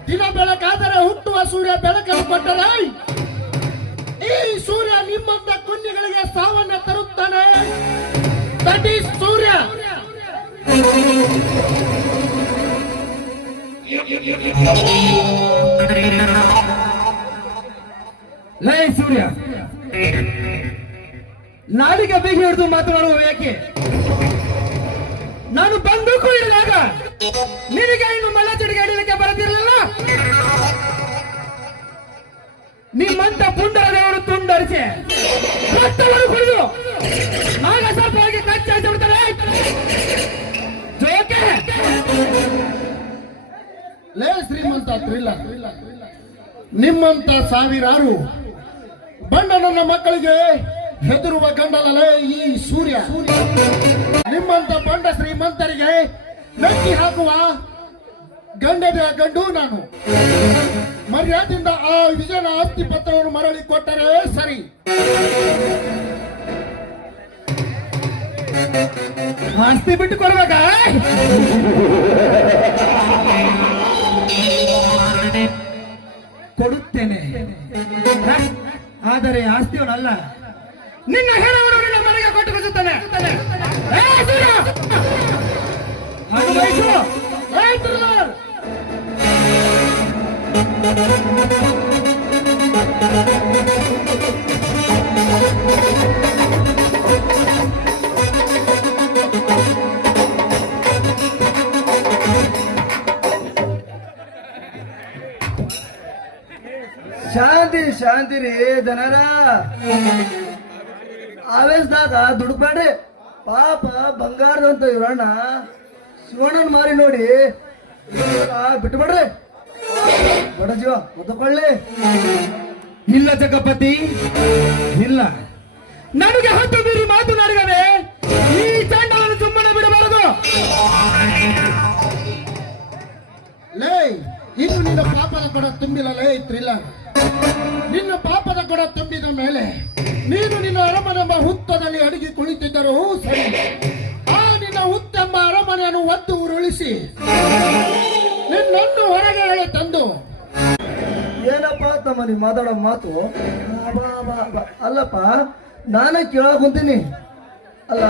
ದಿನ ಬೆಳಕಾದರೆ ಹುಟ್ಟುವ ಸೂರ್ಯ ಬೆಳಕನ್ನು ಕೊಟ್ಟರೆ ಈ ಸೂರ್ಯ ನಿಮ್ಮಂತ ಕುನ್ನಿಗಳಿಗೆ ಸಾವನ್ನ ತರುತ್ತಾನೆ. ದಟ್ ಈಸ್ ಸೂರ್ಯ. ಲೇ ಸೂರ್ಯ, ನಾಡಿಗೆ ಬೇಗ ಹಿಡಿದು ಮಾತನಾಡುವ ಏಕೆ? ನಾನು ಬಂದೂಕು ಹಿಡಿದಾಗ ನಿನಗೆ ಇನ್ನು ಮಲ್ಲ ಚಡಿಗೆ ಹಿಡಿಯಲಿಕ್ಕೆ ಬರದಿರಲಿಲ್ಲ. ನಿಮ್ಮಂತ ಪುಂಡರದವರು ತುಂಡರಿಸಿ ರಕ್ತವನ್ನು ಕುಡಿದು ಆಗ ಸ್ವಲ್ಪವಾಗಿ ಕಚ್ಚಾಯಿಸಿ ಬಿಡ್ತಾರೆ. ಜೋಕೆ ಲೇ ಶ್ರೀಮಂತ ಥ್ರಿಲ್ಲರ್, ನಿಮ್ಮಂತ ಸಾವಿರಾರು ಬಂಡ ನನ್ನ ಮಕ್ಕಳಿಗೆ ಹೆದರುವ ಗಂಡಲೇ ಈ ಸೂರ್ಯ. ನಿಮ್ಮಂತ ಬಂಡ ಶ್ರೀಮಂತರಿಗೆ ಮೆಚ್ಚಿ ಹಾಕುವ ಗಂಡದ ಗಂಡು ನಾನು. ಮರ್ಯಾದೆಯಿಂದ ಆ ವಿಜಯನ ಆಸ್ತಿ ಪತ್ರವನ್ನು ಮರಳಿ ಕೊಟ್ಟರೆ ಸರಿ. ಆಸ್ತಿ ಬಿಟ್ಟು ಕೊಡ್ಬೇಕಾ? ಕೊಡುತ್ತೇನೆ, ಆದರೆ ಆಸ್ತಿಯವನಲ್ಲ, ನಿನ್ನ ಹೆಣವನ್ನು ನಿನ್ನ ಮನೆಗೆ ಕೊಟ್ಟು ಕಳಿಸುತ್ತಾನೆ. ಶಾಂತಿ ಶಾಂತಿ ರೀ ಜನರ. ಆವೇಶದಾಗ ದುಡ್ಬೇಡ್ರಿ. ಪಾಪ ಬಂಗಾರದಂತ ಇವ್ರಣ್ಣ ಶಿವಣ್ಣನ್ ಮಾರಿ ನೋಡಿ ಬಿಟ್ಟುಬಿಡ್ರಿ. ಬಡ ಜೀವ ಮುತ್ತಕೊಳ್ಳಿ. ಇಲ್ಲ ಜಗಪತಿ, ಇಲ್ಲ. ನನಗೆ ಹತ್ತು ಮೀರಿ ಮಾತನಾಡಿದರೆ ಈ ಚಂಡವನ್ನು ಸುಮ್ಮನೆ ಬಿಡಬಾರದು. ಲೇ, ಇನ್ನು ನಿನ್ನ ಪಾಪದ ಕೊಡ ತುಂಬಿಲ್ಲ ಲೇ ಥ್ರಿಲ್ಲರ್. ನಿನ್ನ ಪಾಪದ ಕೊಡ ತುಂಬಿದ ಮೇಲೆ ನೀನು ನಿನ್ನ ಅರಮನೆಂಬ ಹುತ್ತದಲ್ಲಿ ಅಡಗಿ ಕುಳಿತಿದ್ದರೂ ಸರಿ, ಆ ನಿನ್ನ ಹುತ್ತೆಂಬ ಅರಮನೆಯನ್ನು ಒದ್ದು ಉರುಳಿಸಿ ನಿನ್ನನ್ನು ಹೊರಗೆ ಎಳೆ ತಂದು ಏನಪ್ಪ ತಮ್ಮ ನೀವು ಮಾತಾಡೋ ಮಾತು? ಅಲ್ಲಪ್ಪ, ನಾನೇ ಕೇಳಕ್ ಕುಂತೀನಿ. ಅಲ್ಲ,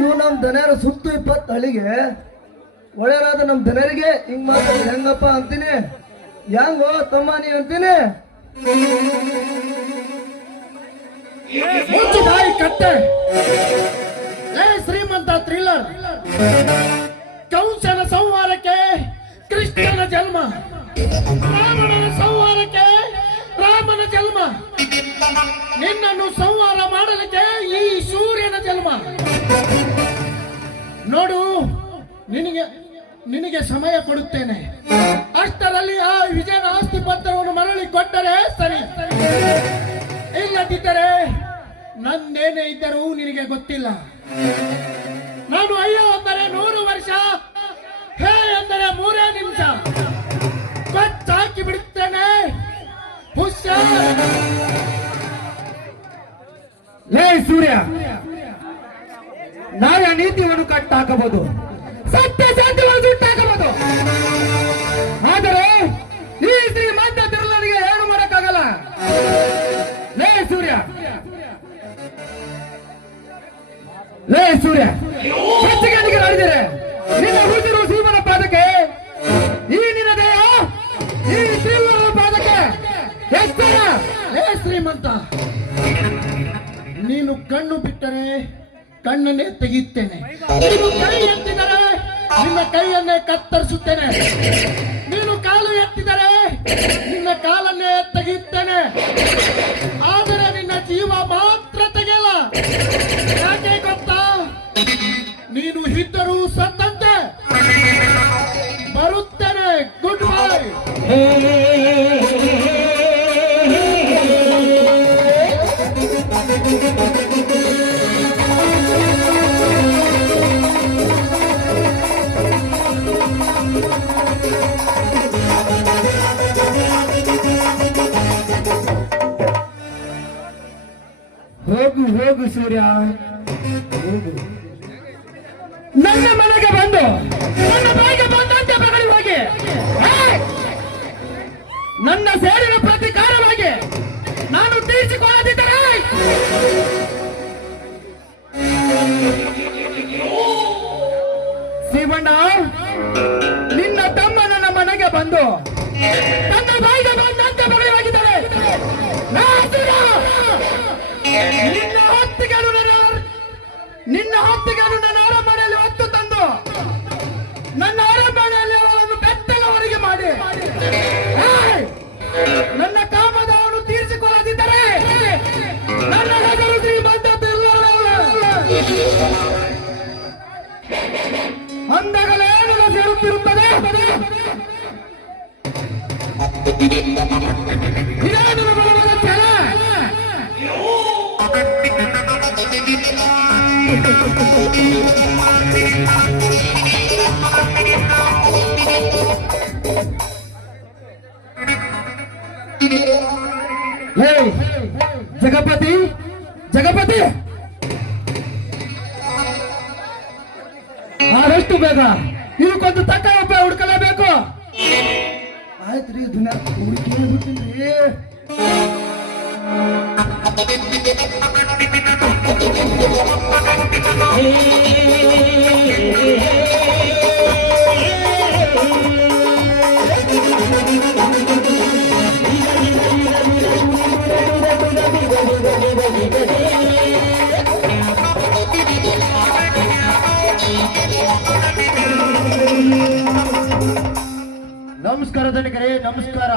ಇವು ನಮ್ ದನಿಯರ ಸುತ್ತು 20 ಹಳಿಗೆ ಒಳ್ಳೆಯರಾದ ನಮ್ ದನಿಯರಿಗೆ ಹಿಂಗ್ ಮಾತಾಡಿ ಹೆಂಗಪ್ಪ ಅಂತೀನಿ? ಹೆಂಗೋ ತಮ್ಮ ನೀ ಅಂತೀನಿ? ಮುಚ್ಚು ಬಾಯಿ ಕಟ್ಟೆ. ಲೇ ಶ್ರೀಮಂತ ಥ್ರಿಲ್ಲರ್, ಕಂಸನ ಸಂಹಾರಕ್ಕೆ ಕೃಷ್ಣನ ಜನ್ಮ, ರಾವಣನ ಸಂಹಾರಕ್ಕೆ ರಾಮನ ಜನ್ಮ, ನಿನ್ನನ್ನು ಸಂಹಾರ ಮಾಡಲಿಕ್ಕೆ ಈ ಸೂರ್ಯನ ಜನ್ಮ. ನೋಡು, ನಿನಗೆ ಸಮಯ ಕೊಡುತ್ತೇನೆ. ಅಷ್ಟರಲ್ಲಿ ಆ ವಿಜಯನ ಆಸ್ತಿ ಪತ್ರವನ್ನು ಮರಳಿ ಕೊಟ್ಟರೆ ಸರಿ, ಇಲ್ಲದಿದ್ದರೆ ನಂದೇನೇ ಇದ್ದರೂ ನಿನಗೆ ಗೊತ್ತಿಲ್ಲ. ನಾನು ಅಯ್ಯೋ ಅಂದರೆ 100 ವರ್ಷ, ಹೇ ಅಂದರೆ 3 ನಿಮಿಷ ಕೊಚ್ಚಾಕಿ ಬಿಡುತ್ತೇನೆ. ಹುಷಾರ್. ಲೇ ಸೂರ್ಯ, ನಾಳೆ ನೀತಿಯನ್ನು ಕಟ್ಟಾಕಬಹುದು, ಸತ್ಯ ಸತ್ಯವನ್ನು ಸುಟ್ಟಾಕಬಹುದು, ಆದರೆ ಈ ಶ್ರೀಮಂತ ತಿರುಳರಿಗೆ ಏನು ಮಾಡಕ್ಕಾಗಲ್ಲ. ಲೇ ಸೂರ್ಯ, ಹೆಚ್ಚಿಗೆ ನಡೆದಿರೆ ನಿನ್ನ ಹುಡುಗಿರು ಸೀಮನ ಪಾದಕ್ಕೆ, ಈ ನಿನ್ನ ದೇಹ ಈ ಶ್ರೀಮನ ಪಾದಕ್ಕೆ ಎತ್ತರ. ಲೇ ಶ್ರೀಮಂತ, ನೀನು ಕಣ್ಣು ಬಿಟ್ಟರೆ ಕಣ್ಣನ್ನೇ ತೆಗೆಯುತ್ತೇನೆ, ನೀನು ಕೈ ಎತ್ತಿದರೆ ನಿನ್ನ ಕೈಯನ್ನೇ ಕತ್ತರಿಸುತ್ತೇನೆ, ನೀನು ಕಾಲು ಎತ್ತಿದರೆ ನಿನ್ನ ಕಾಲನ್ನೇ ತೆಗೆಯುತ್ತೇನೆ, ಆದರೆ ನಿನ್ನ ಜೀವ ಮಾತ್ರ ತೆಗೆಯಲ್ಲ. ಯಾಕೆ ಗೊತ್ತಾ? ನೀನು ಇದ್ದರೂ ಸತ್ತಂತೆ. ಬರುತ್ತೇನೆ. Good bye. ಹೋಗು ಸೂರ್ಯ, ಹೋಗು. ನನ್ನ ಮನೆಗೆ ಬಂದು ನನ್ನ ಬಾಯಿಗೆ ಬಂದಂತೆ ಬಗಲಿ ಹೋಗಿ ನನ್ನ ಸೇರಿನ ಪ್ರತಿಕಾರವಾಗಿ ನಾನು ತೀರಿಸಿಕೊಳ್ಳದಿದ್ದರೆ ಶಿವಣ್ಣ, ನಿನ್ನ ತಮ್ಮ ನನ್ನ ಮನೆಗೆ ಬಂದು ನನ್ನ ಬಾಯಿಗೆ ಬಂದಂತೆ ಬಗಲಿ ಹೋಗಿದ್ದಾರೆ. ನಿನ್ನ ಹೊತ್ತಿಗೆನು ನನ್ನ ಅರಮನೆಯಲ್ಲಿ ಹೊತ್ತು ತಂದು ನನ್ನ ಅರಮನೆಯಲ್ಲಿ ಅವರನ್ನು ಬೆತ್ತಲವರೆಗೆ ಮಾಡಿ ನನ್ನ ಕಾಮದವನ್ನು ತೀರಿಸಿಕೊಳ್ಳದಿದ್ದರೆ ನನ್ನ ಹೆಸರು ಶ್ರೀಮಂತ ಅಂದಾಗಲೇ ನನ್ನ ಸೇರುತ್ತಿರುತ್ತದೆ. ಇದೇ ನನ್ನ ಬಲವಾದ ಛಲ. ಜಗಪತಿ, ಆದಷ್ಟು ಬೇಗ ಇದಕ್ಕೊಂದು ತಕ್ಕ ಉಪಾಯ ಹುಡ್ಕಲೇಬೇಕು. ಆಯ್ತ್ರಿ, ದುನಿಯಾ ಹುಡುಕಿ ಬಿಟ್ಟಿನ್ರಿ. ನಮಸ್ಕಾರ ದನಿಕರೇ, ನಮಸ್ಕಾರ.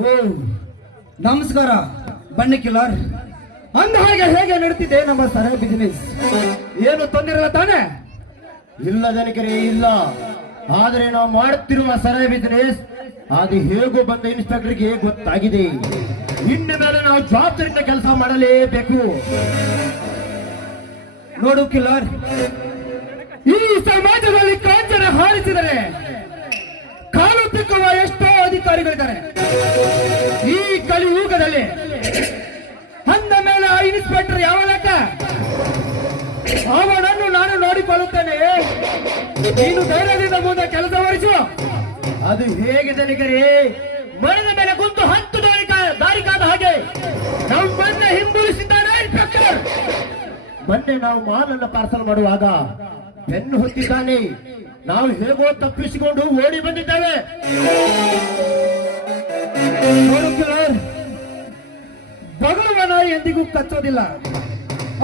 ಓ ನಮಸ್ಕಾರ ಬನ್ನಿ ಕಿಲಾರ್. ಅಂದ ಹಾಗೆ ಹೇಗೆ ನಡೀತಿದೆ ನಮ್ಮ ಸರಾಯಿ ಬಿಸಿನೆಸ್? ಏನು ತೊಂದಿರಲ್ಲ ತಾನೆ? ಇಲ್ಲ ದನಿಕರೇ, ಇಲ್ಲ. ಆದರೆ ನಾವು ಮಾಡುತ್ತಿರುವ ಸರಾಯಿ ಬಿಸಿನೆಸ್ ಅದು ಹೇಗೂ ಬಂದ ಇನ್ಸ್ಪೆಕ್ಟರ್ಗೆ ಗೊತ್ತಾಗಿದೆ. ಇನ್ನು ಮೇಲೆ ನಾವು ಜವಾಬ್ದಾರಿಯಿಂದ ಕೆಲಸ ಮಾಡಲೇಬೇಕು. ನೋಡು ಕಿಲಾರ್, ಈ ಸಮಾಜದಲ್ಲಿ ಕಾಂಚನ ಹಾರಿಸಿದರೆ ಕಾಲು ತಿಕ್ಕುವ ಎಷ್ಟೋ ಅಧಿಕಾರಿಗಳಿದ್ದಾರೆ. ಈ ಕಲಿಯುಗದಲ್ಲಿ ಅಂದ ಮೇಲೆ ಆ ಇನ್ಸ್ಪೆಕ್ಟರ್ ಯಾವ ಲೆಕ್ಕ? ಅವನನ್ನು ನಾನು ನೋಡಿಕೊಳ್ಳುತ್ತೇನೆ. ನೀನು ಧೈರ್ಯದಿಂದ ಮುಂದೆ ಕೆಲಸ ವಹಿಸು. ಅದು ಹೇಗೆ ತನಿಖರಿ? ಮರದ ಮೇಲೆ ಕುಂತು 10 ದಾರಿ ಕಾದ ಹಾಗೆ ನಮ್ಮನ್ನ ಹಿಂಬಾಲಿಸಿದ್ದಾನೆ ಇನ್ಸ್ಪೆಕ್ಟರ್. ಮೊನ್ನೆ ನಾವು ಮಾಲನ್ನ ಪಾರ್ಸಲ್ ಮಾಡುವಾಗ ಬೆನ್ನು ಹೊತ್ತಿದ್ದಾನೆ. ನಾವು ಹೇಗೋ ತಪ್ಪಿಸಿಕೊಂಡು ಓಡಿ ಬಂದಿದ್ದೇವೆ. ಬಗಳುವ ನಾಯಿ ಎಂದಿಗೂ ಕಚ್ಚೋದಿಲ್ಲ.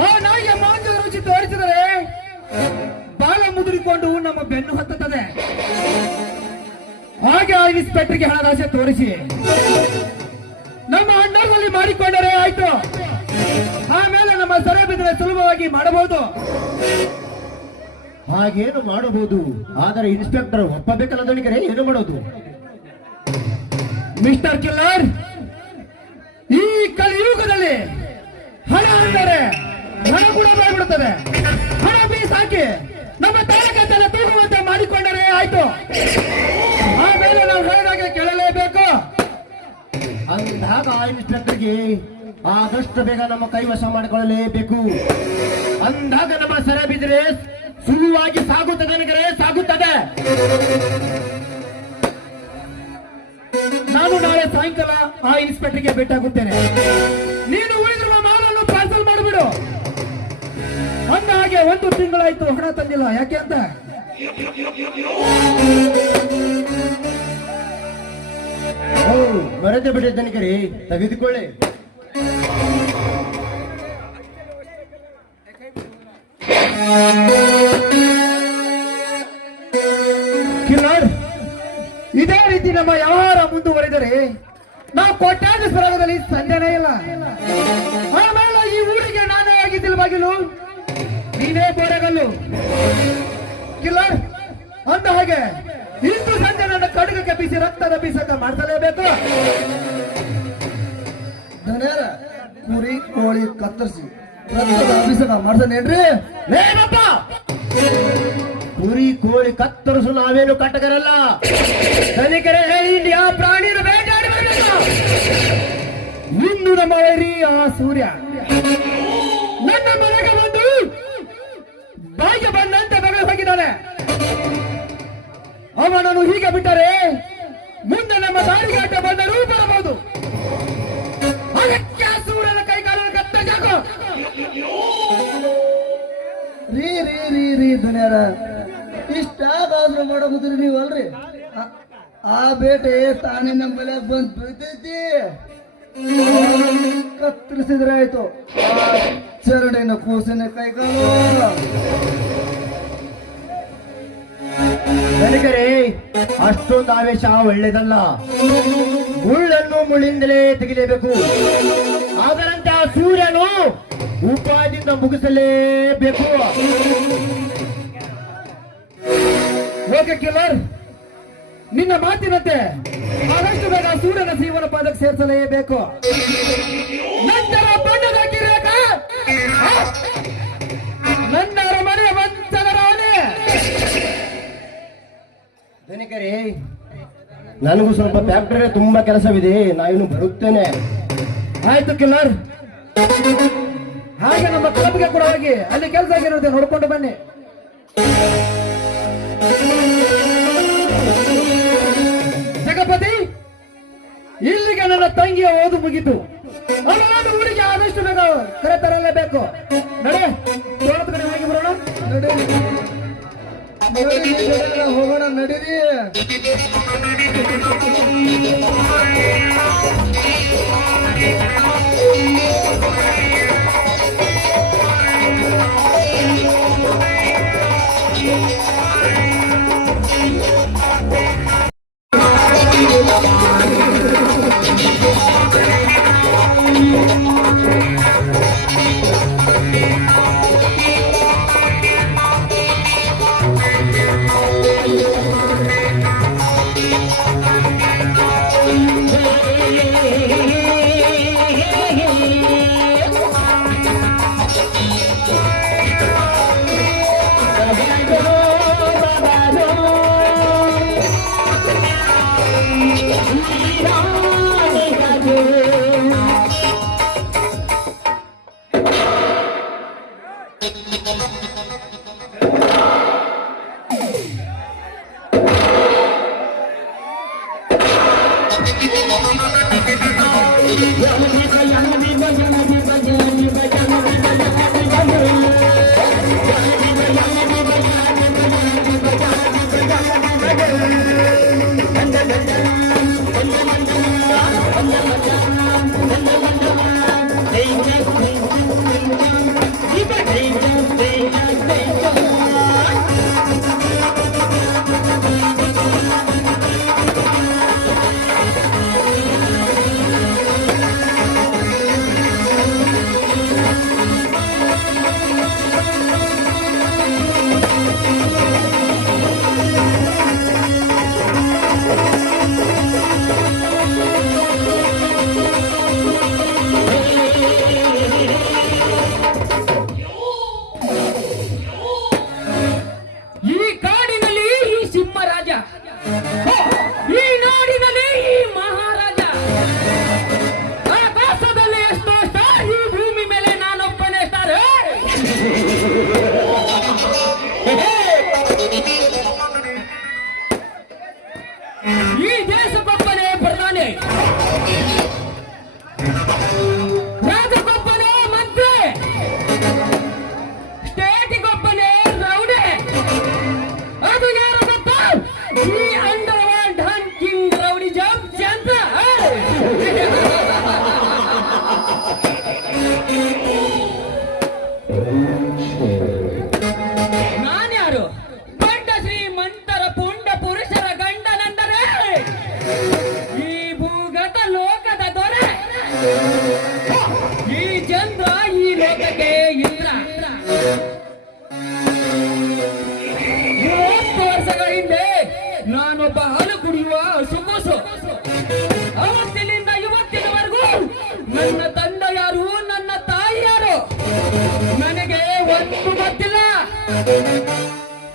ಆ ನಾಯಿಯ ಮಾಂಸದ ರುಚಿ ತೋರಿಸಿದರೆ ಬಾಲ ಮುದುರಿಕೊಂಡು ನಮ್ಮ ಬೆನ್ನು ಹತ್ತುತ್ತದೆ. ಹಾಗೆ ಆ ಇನ್ಸ್ಪೆಕ್ಟರ್ಗೆ ಹಣದಾಸೆ ತೋರಿಸಿ ನಮ್ಮ ಅಣ್ಣರಲ್ಲಿ ಮಾಡಿಕೊಂಡರೆ ಆಯ್ತು. ಆಮೇಲೆ ನಮ್ಮ ಸೆರೆ ಬಿದ್ದರೆ ಸುಲಭವಾಗಿ ಮಾಡಬಹುದು. ಹಾಗೇನು ಮಾಡಬಹುದು, ಆದರೆ ಇನ್ಸ್ಪೆಕ್ಟರ್ ಒಪ್ಪಬೇಕಲ್ಲ ತನಿಖರಿ. ಏನು ಮಾಡೋದು? ಮಿಸ್ಟರ್ ಕಿಲ್ಲರ್, ಈ ಕಲಿಯುಗದಲ್ಲಿ ಹಣ ಅಂದರೆ ಹಣ ಕೂಡ ಬಾಯ್ಬಿಡುತ್ತದೆ. ಹಣ ಬೀಸಾಕಿ ನಮ್ಮ ತಲೆಗದ್ದೆಲ್ಲ ತೂಗುವಂತೆ ಮಾಡಿಕೊಂಡರೆ ಆಯ್ತು. ಆಮೇಲೆ ನಾವು ಹೇಳಿದಾಗೆ ಕೇಳಲೇಬೇಕು. ಅಂದಾಗ ಆ ಇನ್ಸ್ಪೆಕ್ಟರ್ಗೆ ಆದಷ್ಟು ಬೇಗ ನಮ್ಮ ಕೈವಶ ಮಾಡಿಕೊಳ್ಳಲೇಬೇಕು. ಅಂದಾಗ ನಮ್ಮ ಸೆರೆ ಬಿದ್ದರೆ ಸುಲಭವಾಗಿ ಸಾಗುತ್ತದೆ ನನಗೆ, ಸಾಗುತ್ತದೆ. ನಾನು ನಾಳೆ ಸಾಯಂಕಾಲ ಆ ಇನ್ಸ್ಪೆಕ್ಟರ್ಗೆ ಭೇಟಿಯಾಗುತ್ತೇನೆ. ನೀನು ಉಳಿದಿರುವ ಮಾಲನ್ನು ಪಾರ್ಸಲ್ ಮಾಡಿಬಿಡು. ಅಂದ ಹಾಗೆ 1 ತಿಂಗಳಾಯ್ತು ಹಣ ತಂದಿಲ್ಲ. ಯಾಕೆ ಅಂತ? ಮರೆತು ಬಿಡಿ ತನಿಖರಿ, ತೆಗೆದುಕೊಳ್ಳಿ. ಕಿಲ್ಲರ್, ಇದೇ ರೀತಿ ನಮ್ಮ ವ್ಯವಹಾರ ಮುಂದುವರೆದರೆ ನಾವು ಕೋಟ್ಯಾಧೀಶರಾಗದಲ್ಲಿ ಸಂದೇಹನೇ ಇಲ್ಲ. ಆಮೇಲೆ ಈ ಊರಿಗೆ ನಾನೇ ಆಗಿದ್ದಿಲ್ಲ ಬಾಗಿಲು, ನೀನೇ ಗೋಡೆಗಲ್ಲು. ಕಿಲ್ಲರ್, ಅಂದ ಹಾಗೆ ಇಂದು ಸಂಜೆ ನನ್ನ ಕಡುಗಕ್ಕೆ ಬೀಸಿ ರಕ್ತದ ಬೀಸಕ ಮಾಡಿಸಲೇಬೇಕು. ದನೇರ ಕುರಿ ಕೋಳಿ ಕತ್ತರಿಸಿ ರಕ್ತದ ಅಭಿಷೇಕ ಮಾಡ್ಸನೇನ್ರಿ? ಏನಪ್ಪ, ಕುರಿ ಕೋಳಿ ಕತ್ತರಿಸು ನಾವೇನು ಕಟ್ಟಕರಲ್ಲ. ತನಿಖರೆ ಇಂಡಿಯಾ ಪ್ರಾಣಿನ ಬೇಟಾಡಿ ಬರಬೇಕು. ಇಂದು ನಮ್ಮ ವೈರಿ ಆ ಸೂರ್ಯ ನನ್ನ ಮನೆಗೆ ಬಂದು ಬಾಯಿಗೆ ಬಂದಂತೆ ಬಗೆ ಹೋಗಿದ್ದಾನೆ. ಅವನನ್ನು ಹೀಗೆ ಬಿಟ್ಟರೆ ಮುಂದೆ ನಮ್ಮ ದಾರಿಗೆ ಅಡ್ಡ ಬಂದರೂ ಬರಬಹುದು. ಅದಕ್ಕೆ ಆ ಸೂರ್ಯನ ಕೈಕಾಲನ್ನು ಕತ್ತರಿಸಾಕು. ರೀ ರೀ ರೀ ರೀ ದುನಿಯಾರ, ಇಷ್ಟಾದ್ರೂ ಮಾಡೋದಿದ್ರಿ ನೀವಲ್ರಿ. ಆ ಬೇಟೆ ತಾನೇ ನಮ್ಮ ಮನೆಯಾಗ ಬಂದ್ ಬೀಳ್ತೈತಿ. ಕತ್ತರಿಸಿದ್ರೆ ಆಯ್ತು ಆ ಚರಡಿನ ಕೂಸಿನ ಕೈಕಾಲು. ನನಗರೆ ಅಷ್ಟೊಂದು ಆವೇಶ ಒಳ್ಳೇದಲ್ಲ. ಮುಳ್ಳನ್ನು ಮುಳ್ಳಿಂದಲೇ ತೆಗಿಲೇಬೇಕು. ಅದರಂತೆ ಆ ಸೂರ್ಯನು ಉಪಾಯದಿಂದ ಮುಗಿಸಲೇಬೇಕು. ಓಕೆ ಕಿಲ್ಲರ್, ನಿನ್ನ ಮಾತಿನಂತೆ ಆದಷ್ಟು ಬೇಗ ಸೂರ್ಯನ ಜೀವನ ಪಾದಕ್ಕೆ ಸೇರಿಸಲೇಬೇಕು. ನಂತರ ಬಣ್ಣದ ಕಿರೇಕ ನನ್ನ ಮನೆಯ ವಂಚಕರಾಣೆ. ಧನಿಕರೇ, ನನಗೂ ಸ್ವಲ್ಪ ಫ್ಯಾಕ್ಟರಿ ತುಂಬಾ ಕೆಲಸವಿದೆ, ನಾನು ಬರುತ್ತೇನೆ. ಆಯ್ತು ಕಿಲ್ಲರ್, ಹಾಗೆ ನಮ್ಮ ಕ್ಲಬ್ಗೆ ಕೂಡ ಹೋಗಿ ಅಲ್ಲಿ ಕೆಲಸ ಆಗಿರುತ್ತೆ ನೋಡ್ಕೊಂಡು ಬನ್ನಿ. ಜಗಪತಿ, ಇಲ್ಲಿಗೆ ನನ್ನ ತಂಗಿಯ ಓದು ಮುಗಿತು. ಅವಳನ್ನು ಊರಿಗೆ ಆದಷ್ಟು ಬೇಗ ಕರೆತರಲೇಬೇಕು. ನಡೆ, ತೋಟದ ಕಡೆ ಹೋಗಿ ಬರೋಣ. ಹೋಗೋಣ ನಡೀರಿ.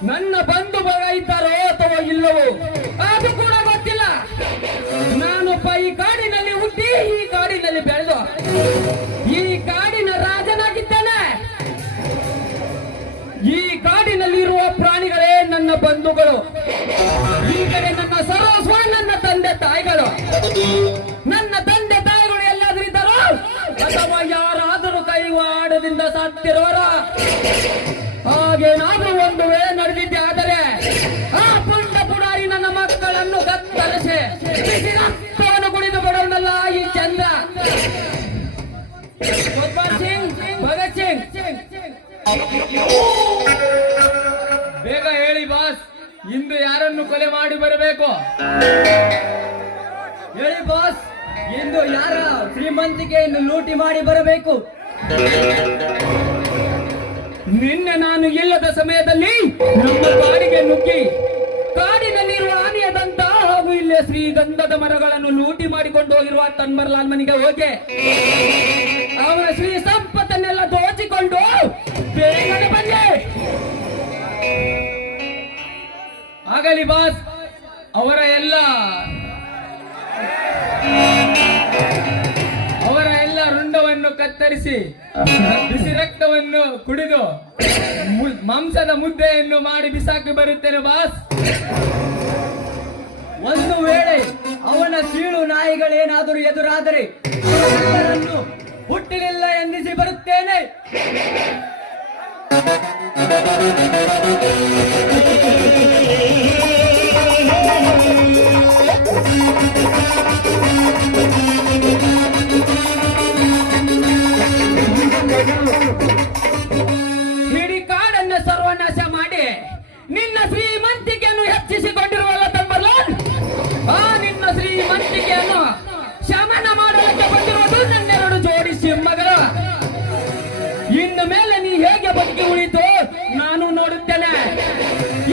ನನ್ನ ಬಂಧು ಬಳಗ ಇದ್ದಾರೋ ಅಥವಾ ಇಲ್ಲವೋ ಅದು ಕೂಡ ಗೊತ್ತಿಲ್ಲ. ನಾನೊಬ್ಬ ಈ ಕಾಡಿನಲ್ಲಿ ಹುಟ್ಟಿ ಈ ಕಾಡಿನಲ್ಲಿ ಬೆಳೆದು ಈ ಕಾಡಿನ ರಾಜನಾಗಿದ್ದೇನೆ. ಈ ಕಾಡಿನಲ್ಲಿರುವ ಪ್ರಾಣಿಗಳೇ ನನ್ನ ಬಂಧುಗಳು. ಈ ಕಡೆ ನನ್ನ ಸರ್ವಸ್ವ ನನ್ನ ತಂದೆ ತಾಯಿಗಳು. ನನ್ನ ತಂದೆ ತಾಯಿಗಳು ಎಲ್ಲಾದ್ರೂ ಇದ್ದಾರೋ ಅಥವಾ ಯಾರಾದರೂ ಕೈವಾಡದಿಂದ ಸಾತ್ತಿರೋರ ಹಾಗೇನಾದ್ರೂ ಒಂದು ವೇಳೆ ನಡೆದಿದ್ದೆ ಆದರೆ ಆ ಪುಂಡ ಪುಡಾರಿ ನನ್ನ ಮಕ್ಕಳನ್ನು ಕತ್ತರಿಸಿ ರಕ್ತವನ್ನು ಕುಡಿದು ಬಿಡೋಣಲ್ಲ ಈ ಚಂದ್ರ. ಭಗತ್ ಸಿಂಗ್ ಬೇಗ ಹೇಳಿ ಬಾಸ್, ಇಂದು ಯಾರನ್ನು ಕೊಲೆ ಮಾಡಿ ಬರಬೇಕು? ಹೇಳಿ ಬಾಸ್, ಇಂದು ಯಾರ ಶ್ರೀಮಂತಿಕೆಯನ್ನು ಲೂಟಿ ಮಾಡಿ ಬರಬೇಕು? ನಿನ್ನೆ ನಾನು ಇಲ್ಲದ ಸಮಯದಲ್ಲಿ ನಮ್ಮ ಕಾಡಿಗೆ ನುಗ್ಗಿ ಕಾಡಿನಲ್ಲಿರುವ ಆನೆಯದಂತ ಹಾಗೂ ಇಲ್ಲೇ ಶ್ರೀಗಂಧದ ಮರಗಳನ್ನು ಲೂಟಿ ಮಾಡಿಕೊಂಡು ಹೋಗಿರುವ ತನ್ಮರ್ಲಾಲ್ ಮನೆಗೆ ಹೋಗಿ ಅವನ ಶ್ರೀ ಸಂಪತ್ತನ್ನೆಲ್ಲ ದೋಚಿಕೊಂಡು ಬೇಗನೆ ಬಂದೆ. ಆಗಲಿ ಬಾಸ್, ಅವರ ಎಲ್ಲ ರುಂಡವನ್ನು ಕತ್ತರಿಸಿ ಬಿಸಿ ರಕ್ತವನ್ನು ಕುಡಿದು ಮಾಂಸದ ಮುದ್ದೆಯನ್ನು ಮಾಡಿ ಬಿಸಾಕಿ ಬರುತ್ತೇನೆ ಬಾಸ್. ಒಂದು ವೇಳೆ ಅವನ ಸೀಳು ನಾಯಿಗಳೇನಾದರೂ ಎದುರಾದರೆ ಅವರನ್ನು ಹುಟ್ಟಿಲಿಲ್ಲ ಎಂದಿಸಿ ಬರುತ್ತೇನೆ. ಇಡೀ ಕಾಡನ್ನು ಸರ್ವನಾಶ ಮಾಡಿ ನಿನ್ನ ಶ್ರೀಮಂತಿಕೆಯನ್ನು ಹೆಚ್ಚಿಸಿಕೊಂಡಿರುವಲ್ಲ ತಮ್ಮರ್ಲಾಲ್, ಆ ನಿನ್ನ ಶ್ರೀಮಂತಿಕೆಯನ್ನು ಶಮನ ಮಾಡಲಿಕ್ಕೆ ಬಂದಿರುವುದು ನನ್ನೆರಡು ಜೋಡಿ ಸಿಂಹಗಳು. ಇನ್ನು ಮೇಲೆ ನೀ ಹೇಗೆ ಬದುಕಿ ಉಳಿತು ನಾನು ನೋಡುತ್ತೇನೆ.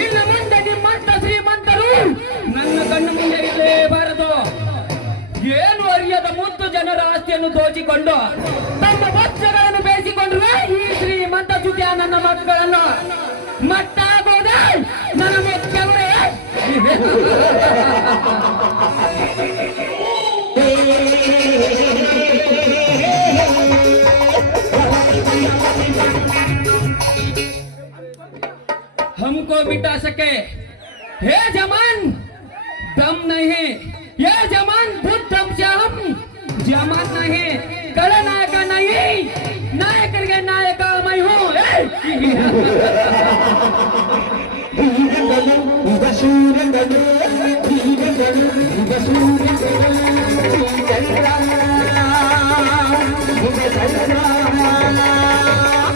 ಇನ್ನು ಮುಂದೆ ನಿಮ್ಮಂತ ಶ್ರೀಮಂತರು ನನ್ನ ಕಣ್ಣು ಮುಂದೆ ಇರಲೇಬಾರದು. ಏನು ಅರಿಯದ ಮುದ್ದು ಜನರ ಆಸ್ತಿಯನ್ನು ದೋಚಿಕೊಂಡು ತಮ್ಮ ವಸ್ತ್ರಗಳನ್ನು ಬೇಯಿಸಿಕೊಂಡ್ರೆ ಈ ಶ್ರೀಮಂತ ಜುತಿಯ ನನ್ನ ಮಕ್ಕಳನ್ನು ಮಟ್ಟಾಗೋದೆ ನನ್ನ ಮುಖ್ಯವೇ. विनाशके हे जमान दम नहीं ये जमान बुद्धम श्याम जमान नहीं खलनायक नहीं नायक नायक मैं हूँ